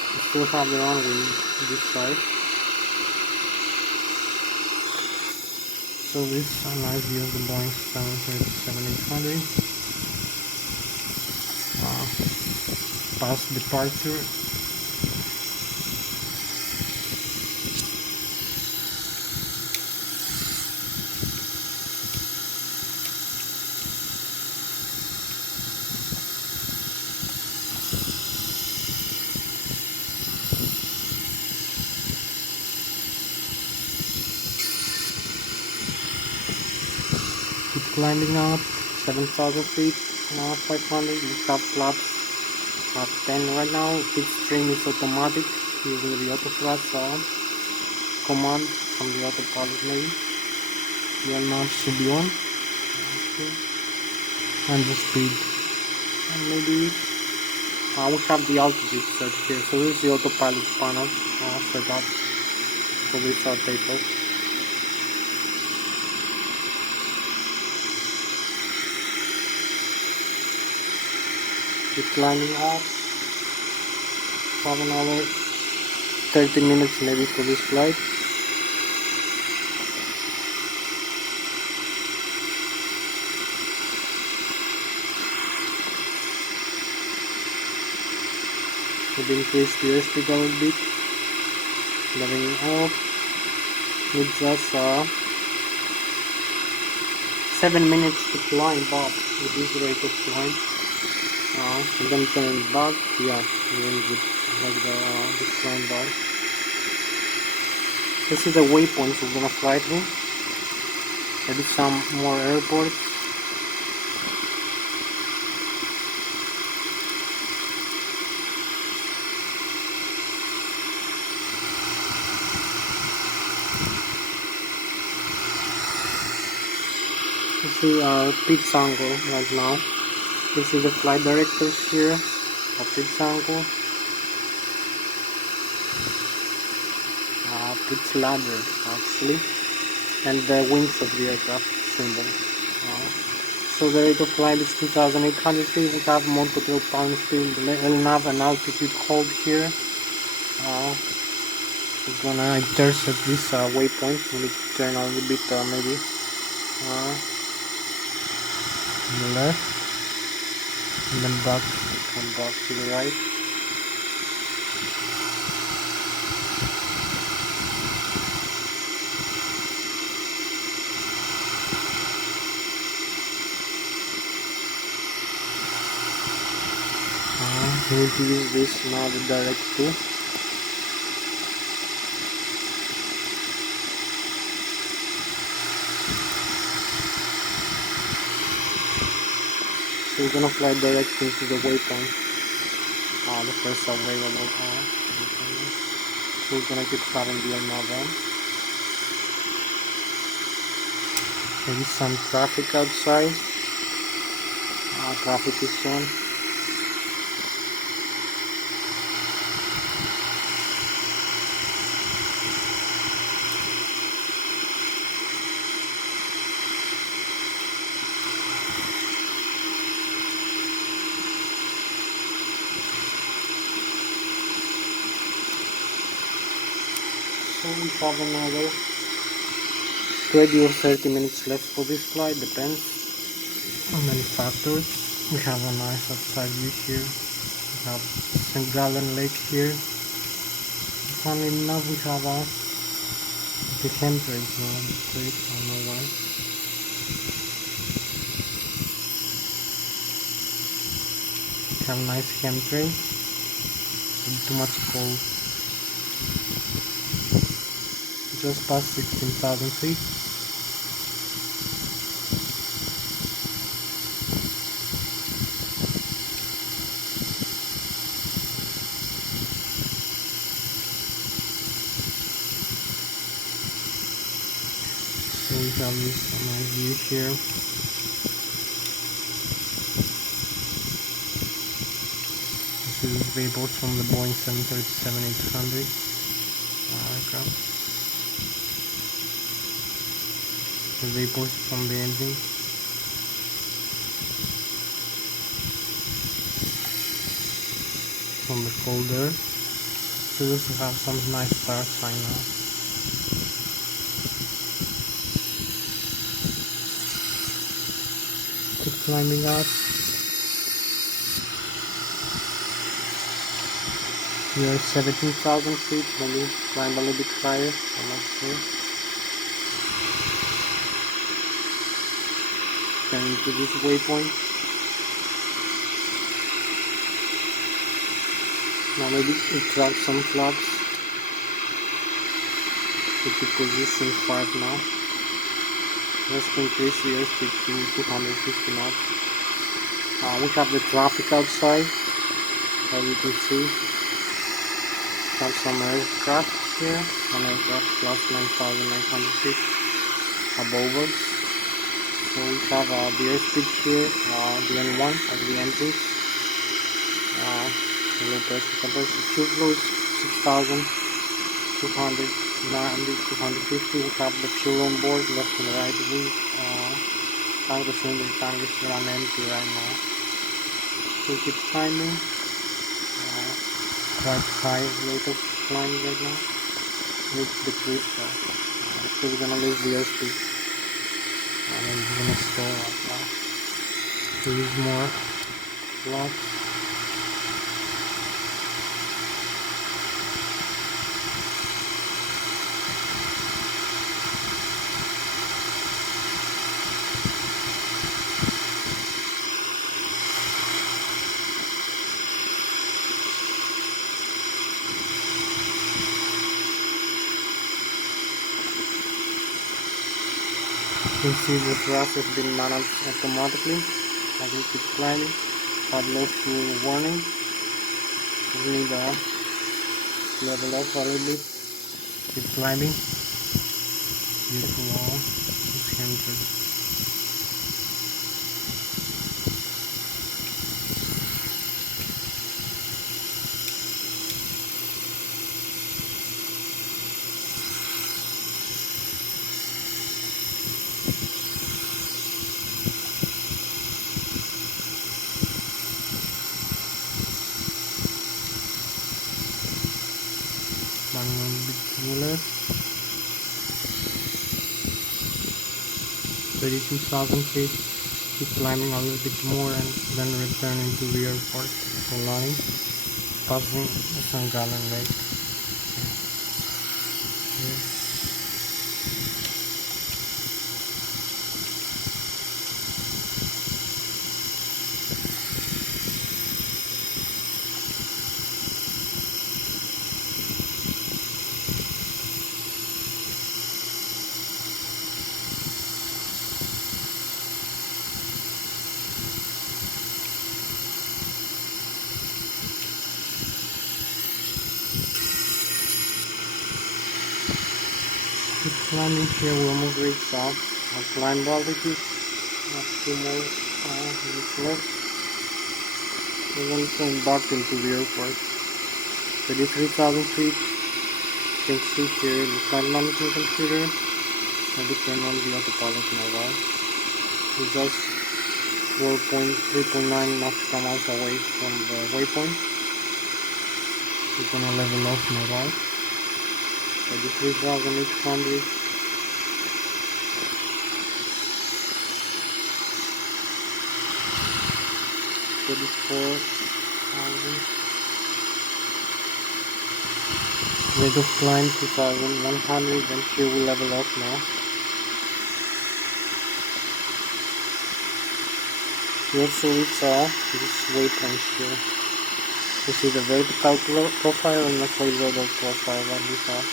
We still have the runway this side. So this is a nice view of the Boeing 737-800. past departure. Keep climbing up, 7,000 feet, 500, we have flaps at 10 right now. Pitstream is automatic using the auto thrust command from the autopilot maybe. The alarm should be on. Okay. And the speed. And maybe we have the altitude set here. So this is the autopilot panel set up for this takeoff. Keep climbing up. 7 hours, 30 minutes maybe for this flight. We'll increase the airspeed a little bit. Leveling off. Needs us 7 minutes to climb up with this rate of climb. And then turn back. Yeah, very good. Like the climb bar. This is the waypoints we're gonna fly through. Maybe some more airports. This is our pitch angle right now. This is the flight directors here of pitch angle. Pitch ladder actually, and the wings of the aircraft symbol. So the rate of flight is 2,800 feet. We have mode control pound speed, LNAV and altitude hold here. We're gonna intercept this waypoint. We need to turn a little bit maybe to the left, and then come back to the right. We need to use this now, the direct tool. So we're gonna fly direct into the waypoint. The first available. So we're gonna keep having the alarm on. Maybe some traffic outside. Traffic is on. So we have another 20 or 30 minutes left for this flight, depends on many factors. We have a nice outside view here. We have St. Gallen Lake here. Funnily enough, we have the chemtrails now on the street, I don't know why. We have nice chemtrails, too much cold. Just past 16,000 feet. So we have this nice view here. This is vapors from the Boeing 737-800 aircraft. The vapors from the engine. From the cold air. So this will have some nice star sign now. Keep climbing up. We are 17,000 feet, maybe climb a little bit higher, I'm not sure. Turning to this waypoint. Now maybe it tracks some flags. It is position 5 now. Let's increase the airspeed to 250 knots. We have the traffic outside, as you can see. We have some aircraft here, an aircraft plus 9,900 feet above us. So we have the airspeed here, the N1 of the engines. Low pressure compressor. Fuel flow is 6,290, 250. We have the fuel on board, left and right wing. Tank cylinder tank is run empty right now. So keep climbing. Quite high rate of climb right now. Need to decrease that. So we're gonna lose the airspeed. And we're gonna stall right now. So use more Flught. You can see the thrust has been managed automatically. I can keep climbing. Had low fuel warning. We need to level up a little bit. Keep climbing. Beautiful wall. 600. One bit cooler. 32,000 feet. Keep climbing a little bit more and then return into the airport for landing. Passing the St. Gallen Lake. Here. Keep climbing here, we almost reached out. I'll climb altitude. A few more minutes left. We're going to embark into the airport. 33,000 feet. You can see here the flight management computer. I will turn on the autopilot now. We're just 3.9 nautical miles away from the waypoint. We're gonna level off now. 33,800. 34,000. Rate of climb 2,100. Then here we level off now. We also reach this waypoint here. You see the vertical profile and the horizontal profile that we have.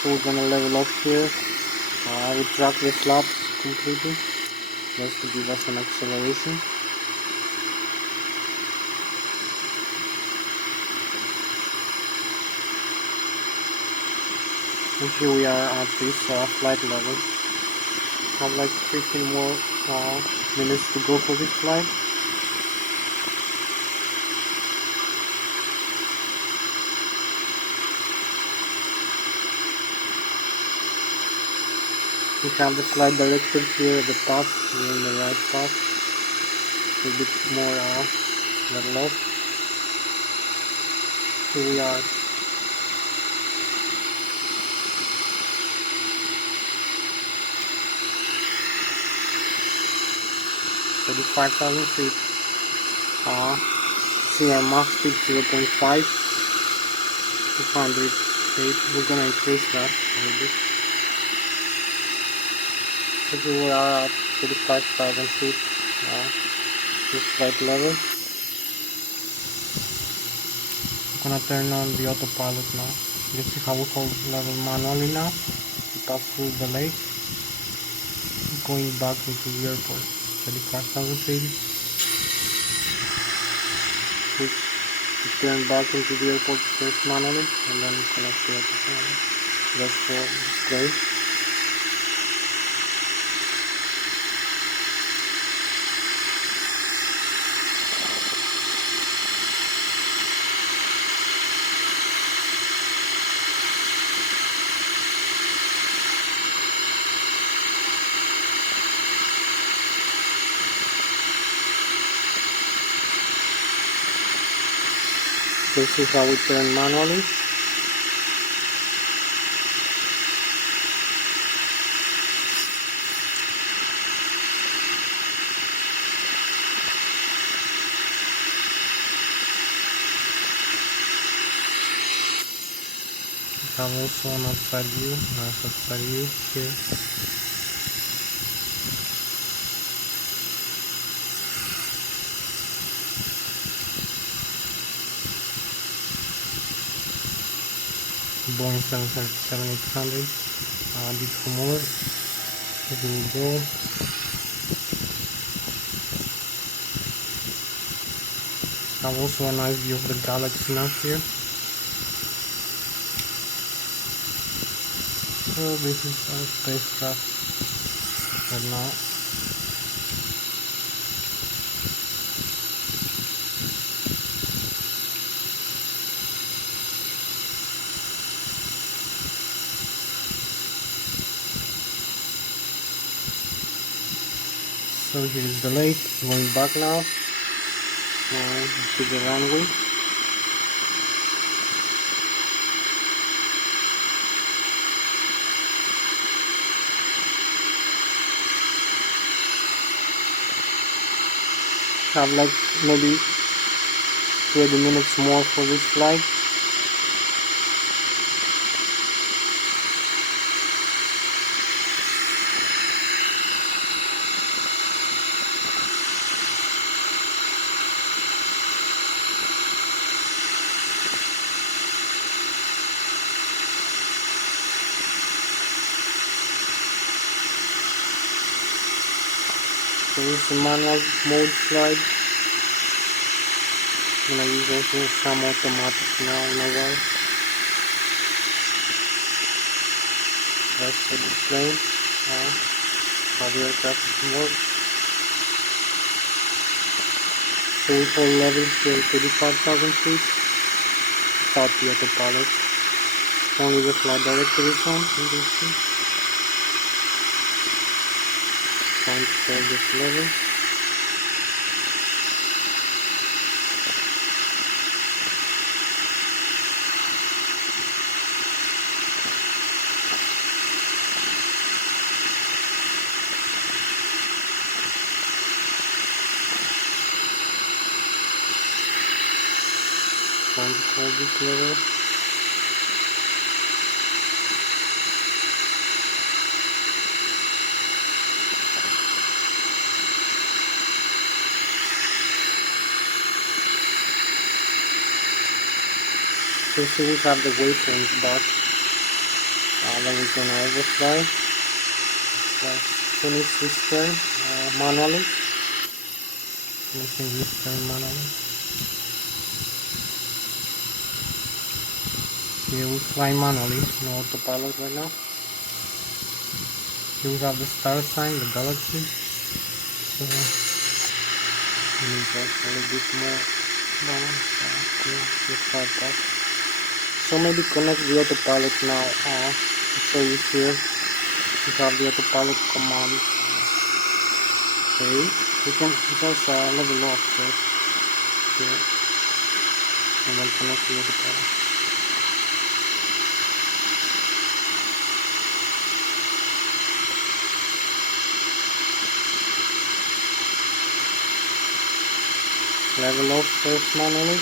So we're gonna level up here. We track the flaps completely just to give us an acceleration. And here we are at this flight level. Have like 15 more minutes to go for this flight. We have the flight director here at the top, we're in the right path. A bit more level up. Here we are. 35,000 feet. See our max speed 0.5, 208. We're gonna increase that a little bit. So here we are at 35,000 feet. This flight level. I'm gonna turn on the autopilot now. You see how we hold level manually now. We pass through the lake. Going back into the airport. 35,000 feet. Switch to turn back into the airport first manually and then connect the autopilot. Just for display. This is how we turn manually. We have also an outside view, nice outside view here. Boeing 737-800, beautiful motor. Here we go. Have also a nice view of the galaxy now here. So this is our spacecraft right now. So here is the lake, going back now to the runway. Have like maybe 20 minutes more for this flight. So this is a manual mode flight. I'm gonna use also some automatic now in a while. That's for the plane. How the aircraft works. So we hold level to 35,000 feet without the autopilot. Only the flight director is on, you can see. Trying to hold this level. Trying to hold this level. So we have the waypoints back. Then we're gonna overfly. Let's finish this turn manually. Finishing this turn manually. Here we fly manually, no autopilot right now. Here we have the star sign, the galaxy. So we need just a little bit more balance to start that. So maybe connect the autopilot now. I'll show you here. We have the autopilot command. Okay, you can just level off first here, and then connect the autopilot. level off first manually,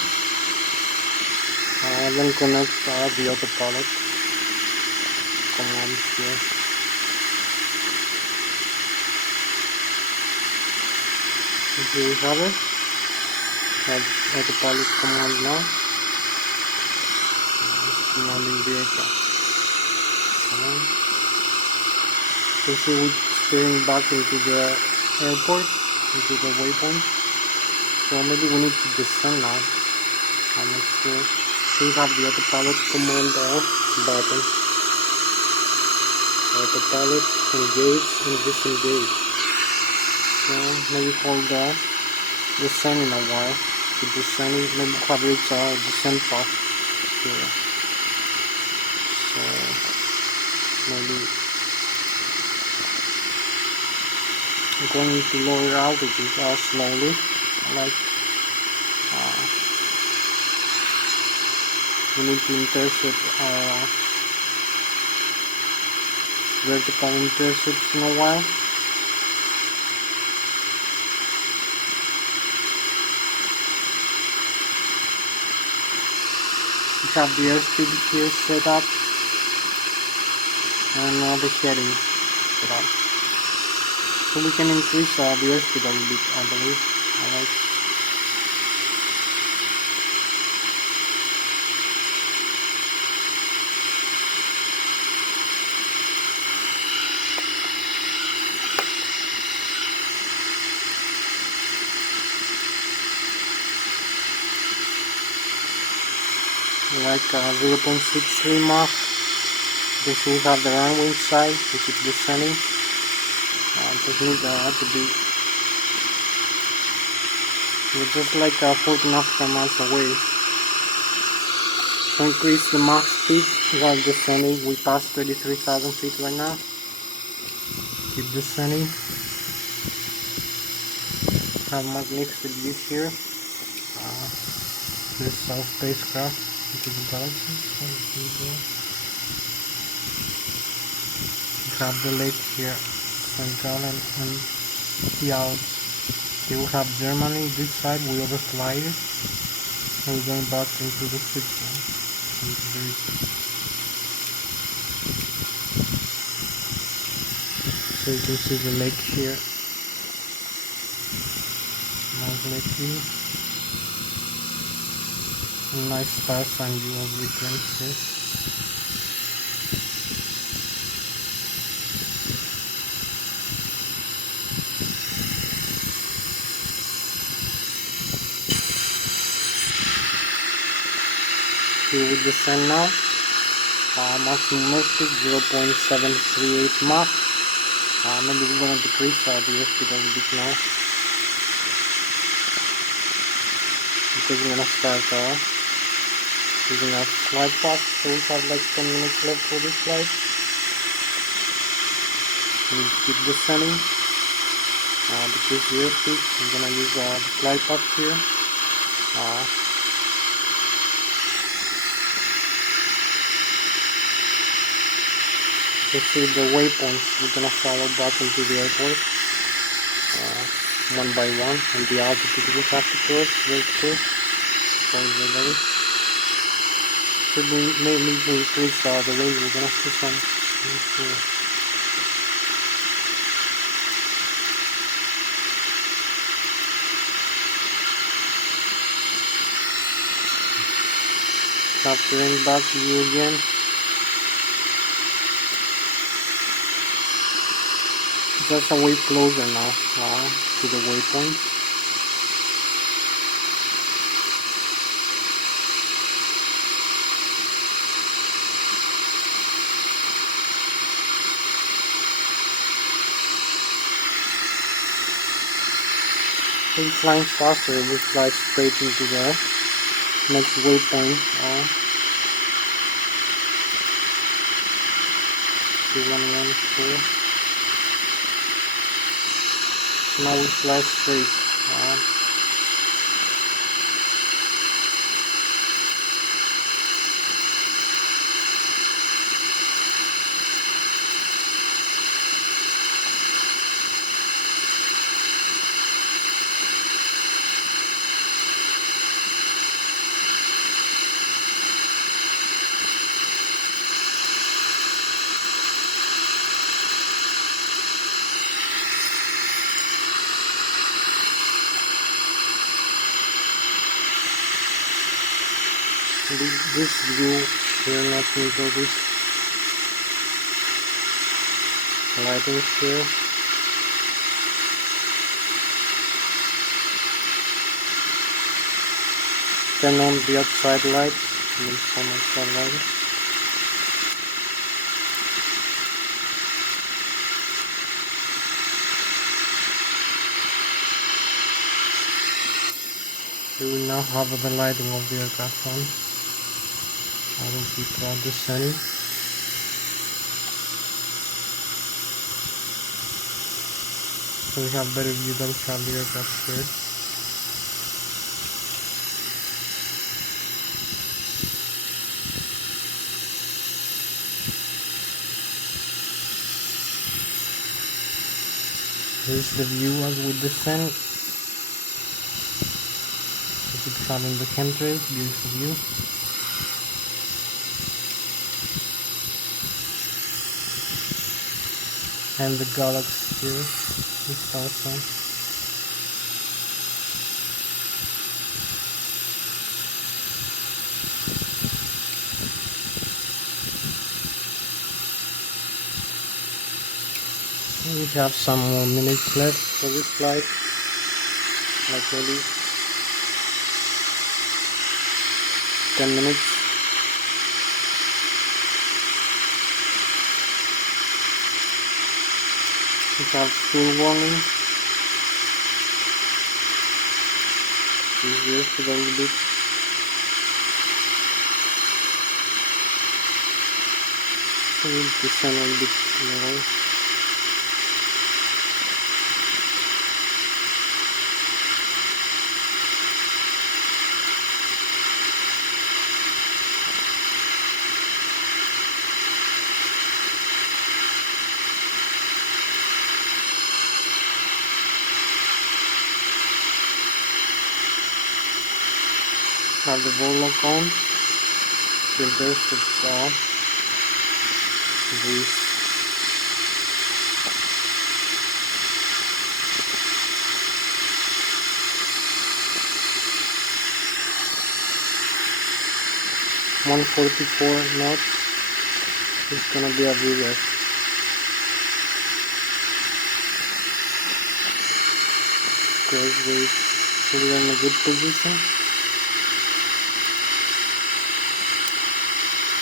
then connect the autopilot command here. Here we have it. Have autopilot command now. Commanding the aircraft. So see we're steering back into the airport, into the waypoint. So maybe we need to descend now. I'm not sure. So we have the autopilot command button. Autopilot, engage and disengage. So maybe hold descend in a while. To descending, maybe we have reached our descent path here. So maybe I'm going to lower altitude slowly, like we need to intercept vertical intercepts in a while. We have the airspeed here set up and the heading set up. So we can increase the airspeed a little bit, I believe. Like 0.63 Mach. Then we have the runway side, which is descending. Just need to be. We're just like 40 nautical miles away. So increase the Mach speed while descending. We passed 33,000 feet right now. Keep descending. Have magnificent view here. This our spacecraft into the galaxy. We have the lake here, St. Gallen and the Alps. Here we have Germany. This side we overfly it, and we're going back into the Switzerland. So you can see the lake here. Nice lake view. Nice star sign view of weekend here. Here we descend now. Maximum speed 0.738 Mach. Maybe we're gonna decrease the airspeed a little bit now, because we're gonna start using our flight path. So we have like 10 minutes left for this flight. We need to keep descending. Decrease the airspeed. I'm gonna use the flight path here. To see the waypoints, we're gonna follow back into the airport one by one, and the altitude we have to cross very quick. So we may need to increase the range. We're gonna see some. Capturing back view again. Just a way closer now to the waypoint. If flying faster, we fly straight into the next waypoint. 2114. Now we fly straight. this view here, not into this lighting here. Turn on the outside lights, and some outside lighting. Here we now have the lighting of the aircraft on. I will keep on the setting. So we have better view than we have the aircraft here. Here's the view as we descend. We keep having the chemtrails, beautiful view. And the galaxy here, the star sign. We have some more minutes left for this flight, like maybe 10 minutes. We have fuel warning. Please rest it a little bit. We need to descend a little bit lower. Have the bowl lock on, filters it's off, this, $144 knots, it's gonna be a VREF. Cross weight, so we're in a good position.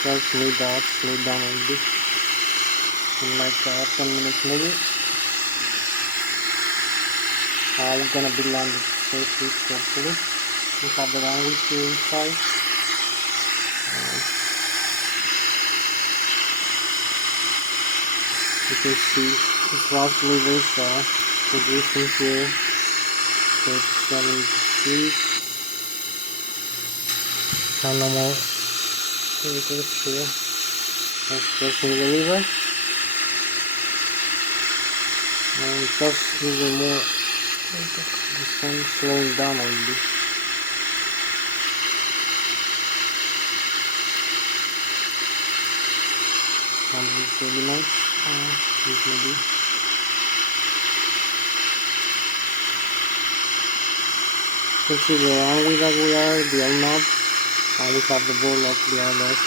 Just slow down a little bit, in like 10 minutes maybe. We're gonna be landed safely, hopefully. We have the runway here inside. You can see it's roughly this position here, 37 degrees. Have no more filters here. That's crossing the river. And just even more, the sun slowing down a little bit. Really nice. This may be. You can see the runway that we are, the L knob, and we have the bowl lock, the ILS.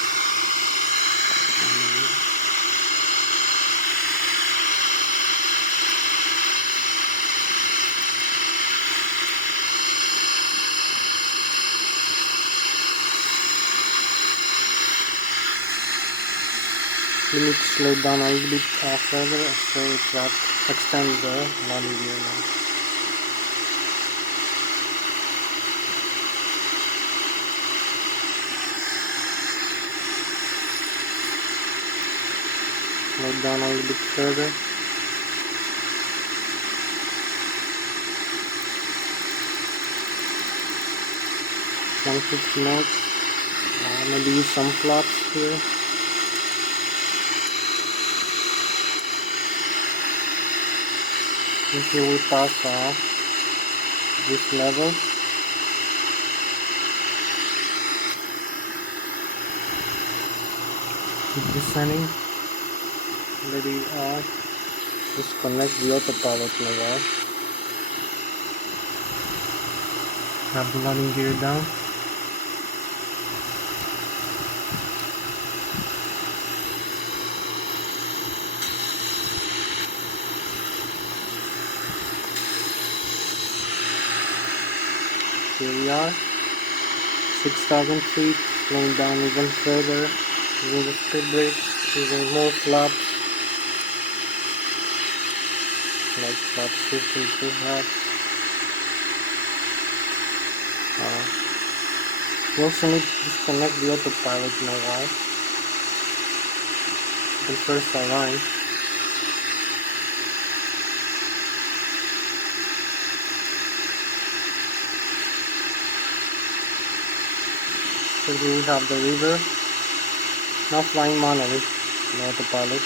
We need to slow down a little bit further so that extends the landing gear now. Slow down a little bit further. $150 knots. Maybe use some flaps here. And here we pass this level. Keep descending. Maybe disconnect the autopilot now. Have the landing gear down. Here we are, 6,000 feet, slowing down even further, using the speed brakes, using more flaps, like flaps 52 flaps. We also need to disconnect the autopilot in a while. You can first align. So here we have the river, now flying manually, the autopilot.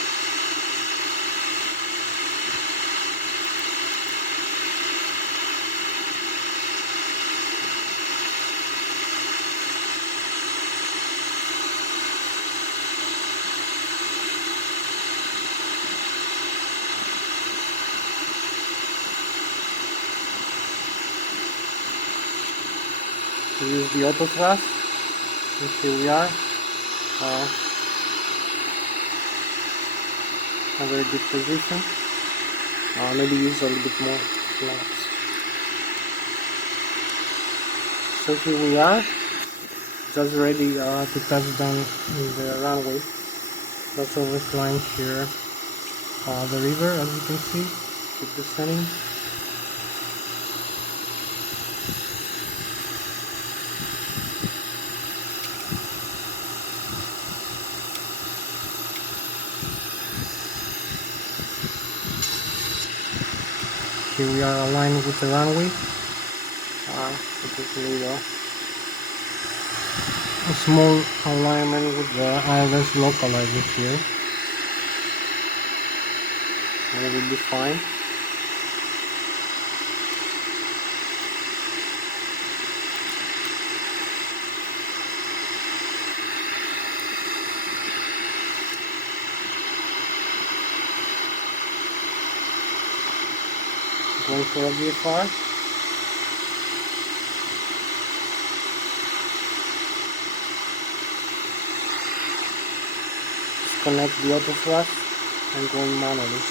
We use the auto thrust, and here we are. A very good position. Maybe use a little bit more flaps. So here we are, just ready to touch down in the runway. That's why we're flying here. The river, as you can see, keep descending. Here we are aligned with the runway. We just need a small alignment with the Lszh localizer here, and it will be fine. Going for a VFR. Disconnect the auto thrust and going manually.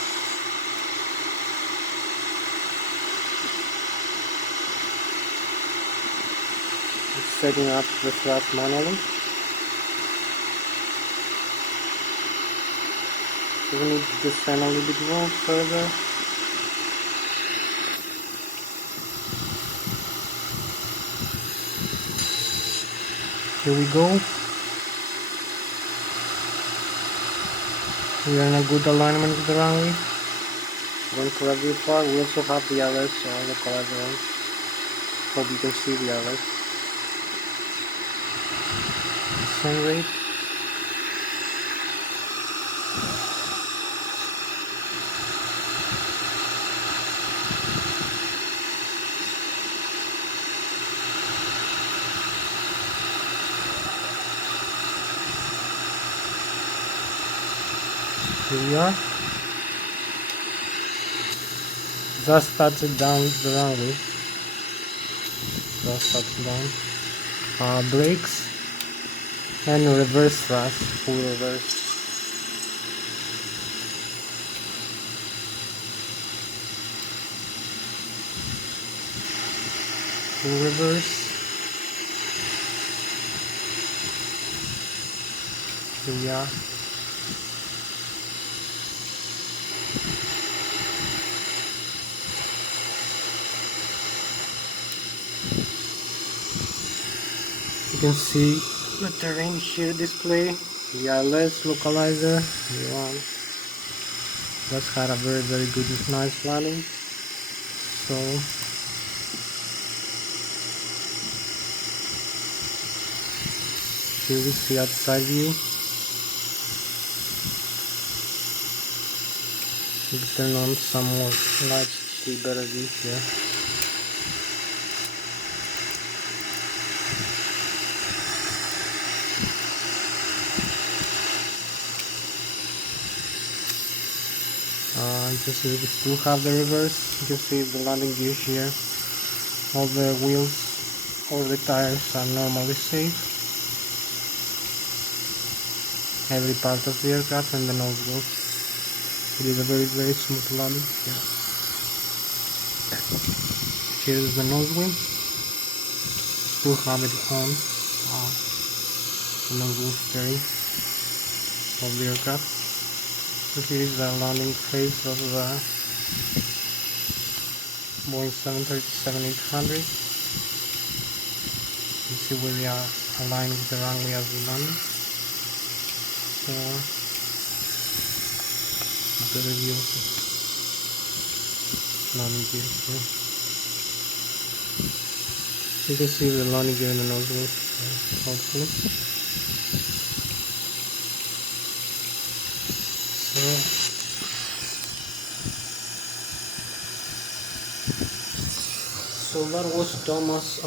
It's setting up the thrust manually. So we need to descend a little bit more further. Here we go. We are in a good alignment with the runway. Going for a VFR. We also have the Lszh localizer on. Hope you can see the Lszh. Descent rate. Here we are. Just touched down the runway. Just touched down. Brakes and reverse thrust, full reverse. Full reverse. Here we are. You can see the terrain here display, the Lszh localizer. Just had a very good, nice landing. So here we see outside view. We turn on some more lights to see better view here. We still have the reverse. You can see the landing gear here. All the wheels, all the tires are normally safe. Every part of the aircraft and the nose wheel. It is a very smooth landing here. Here is the nose wheel. still have it on the nose steering of the aircraft. So here is the landing phase of the Boeing 737-800. You see where we are aligned with the runway as we land. So a better view of the landing gear here. You can see the landing gear in the nozzle, hopefully. So that was Thomas,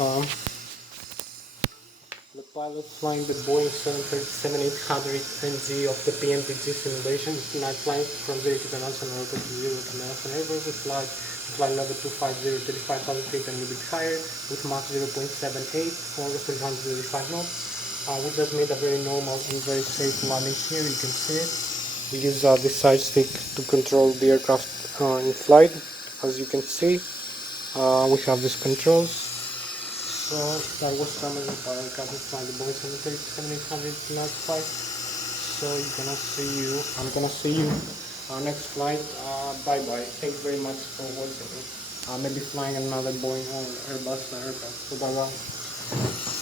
the pilot flying the Boeing 737-800 NG of the PMDG simulation. Tonight flying from 0 to international airport to 0 to international airport. Flight level 250, 35,000 feet and a little bit higher with Mach 0.78 or 335 knots. We just made a very normal and very safe landing here. You can see it. We use the side stick to control the aircraft in flight. As you can see, we have these controls. So that was Thomas, the pilot captain flying the Boeing 737-800 tonight flight. So I'm gonna see you our next flight. Bye bye. Thank you very much for watching. Maybe flying another Boeing or Airbus aircraft. So bye bye.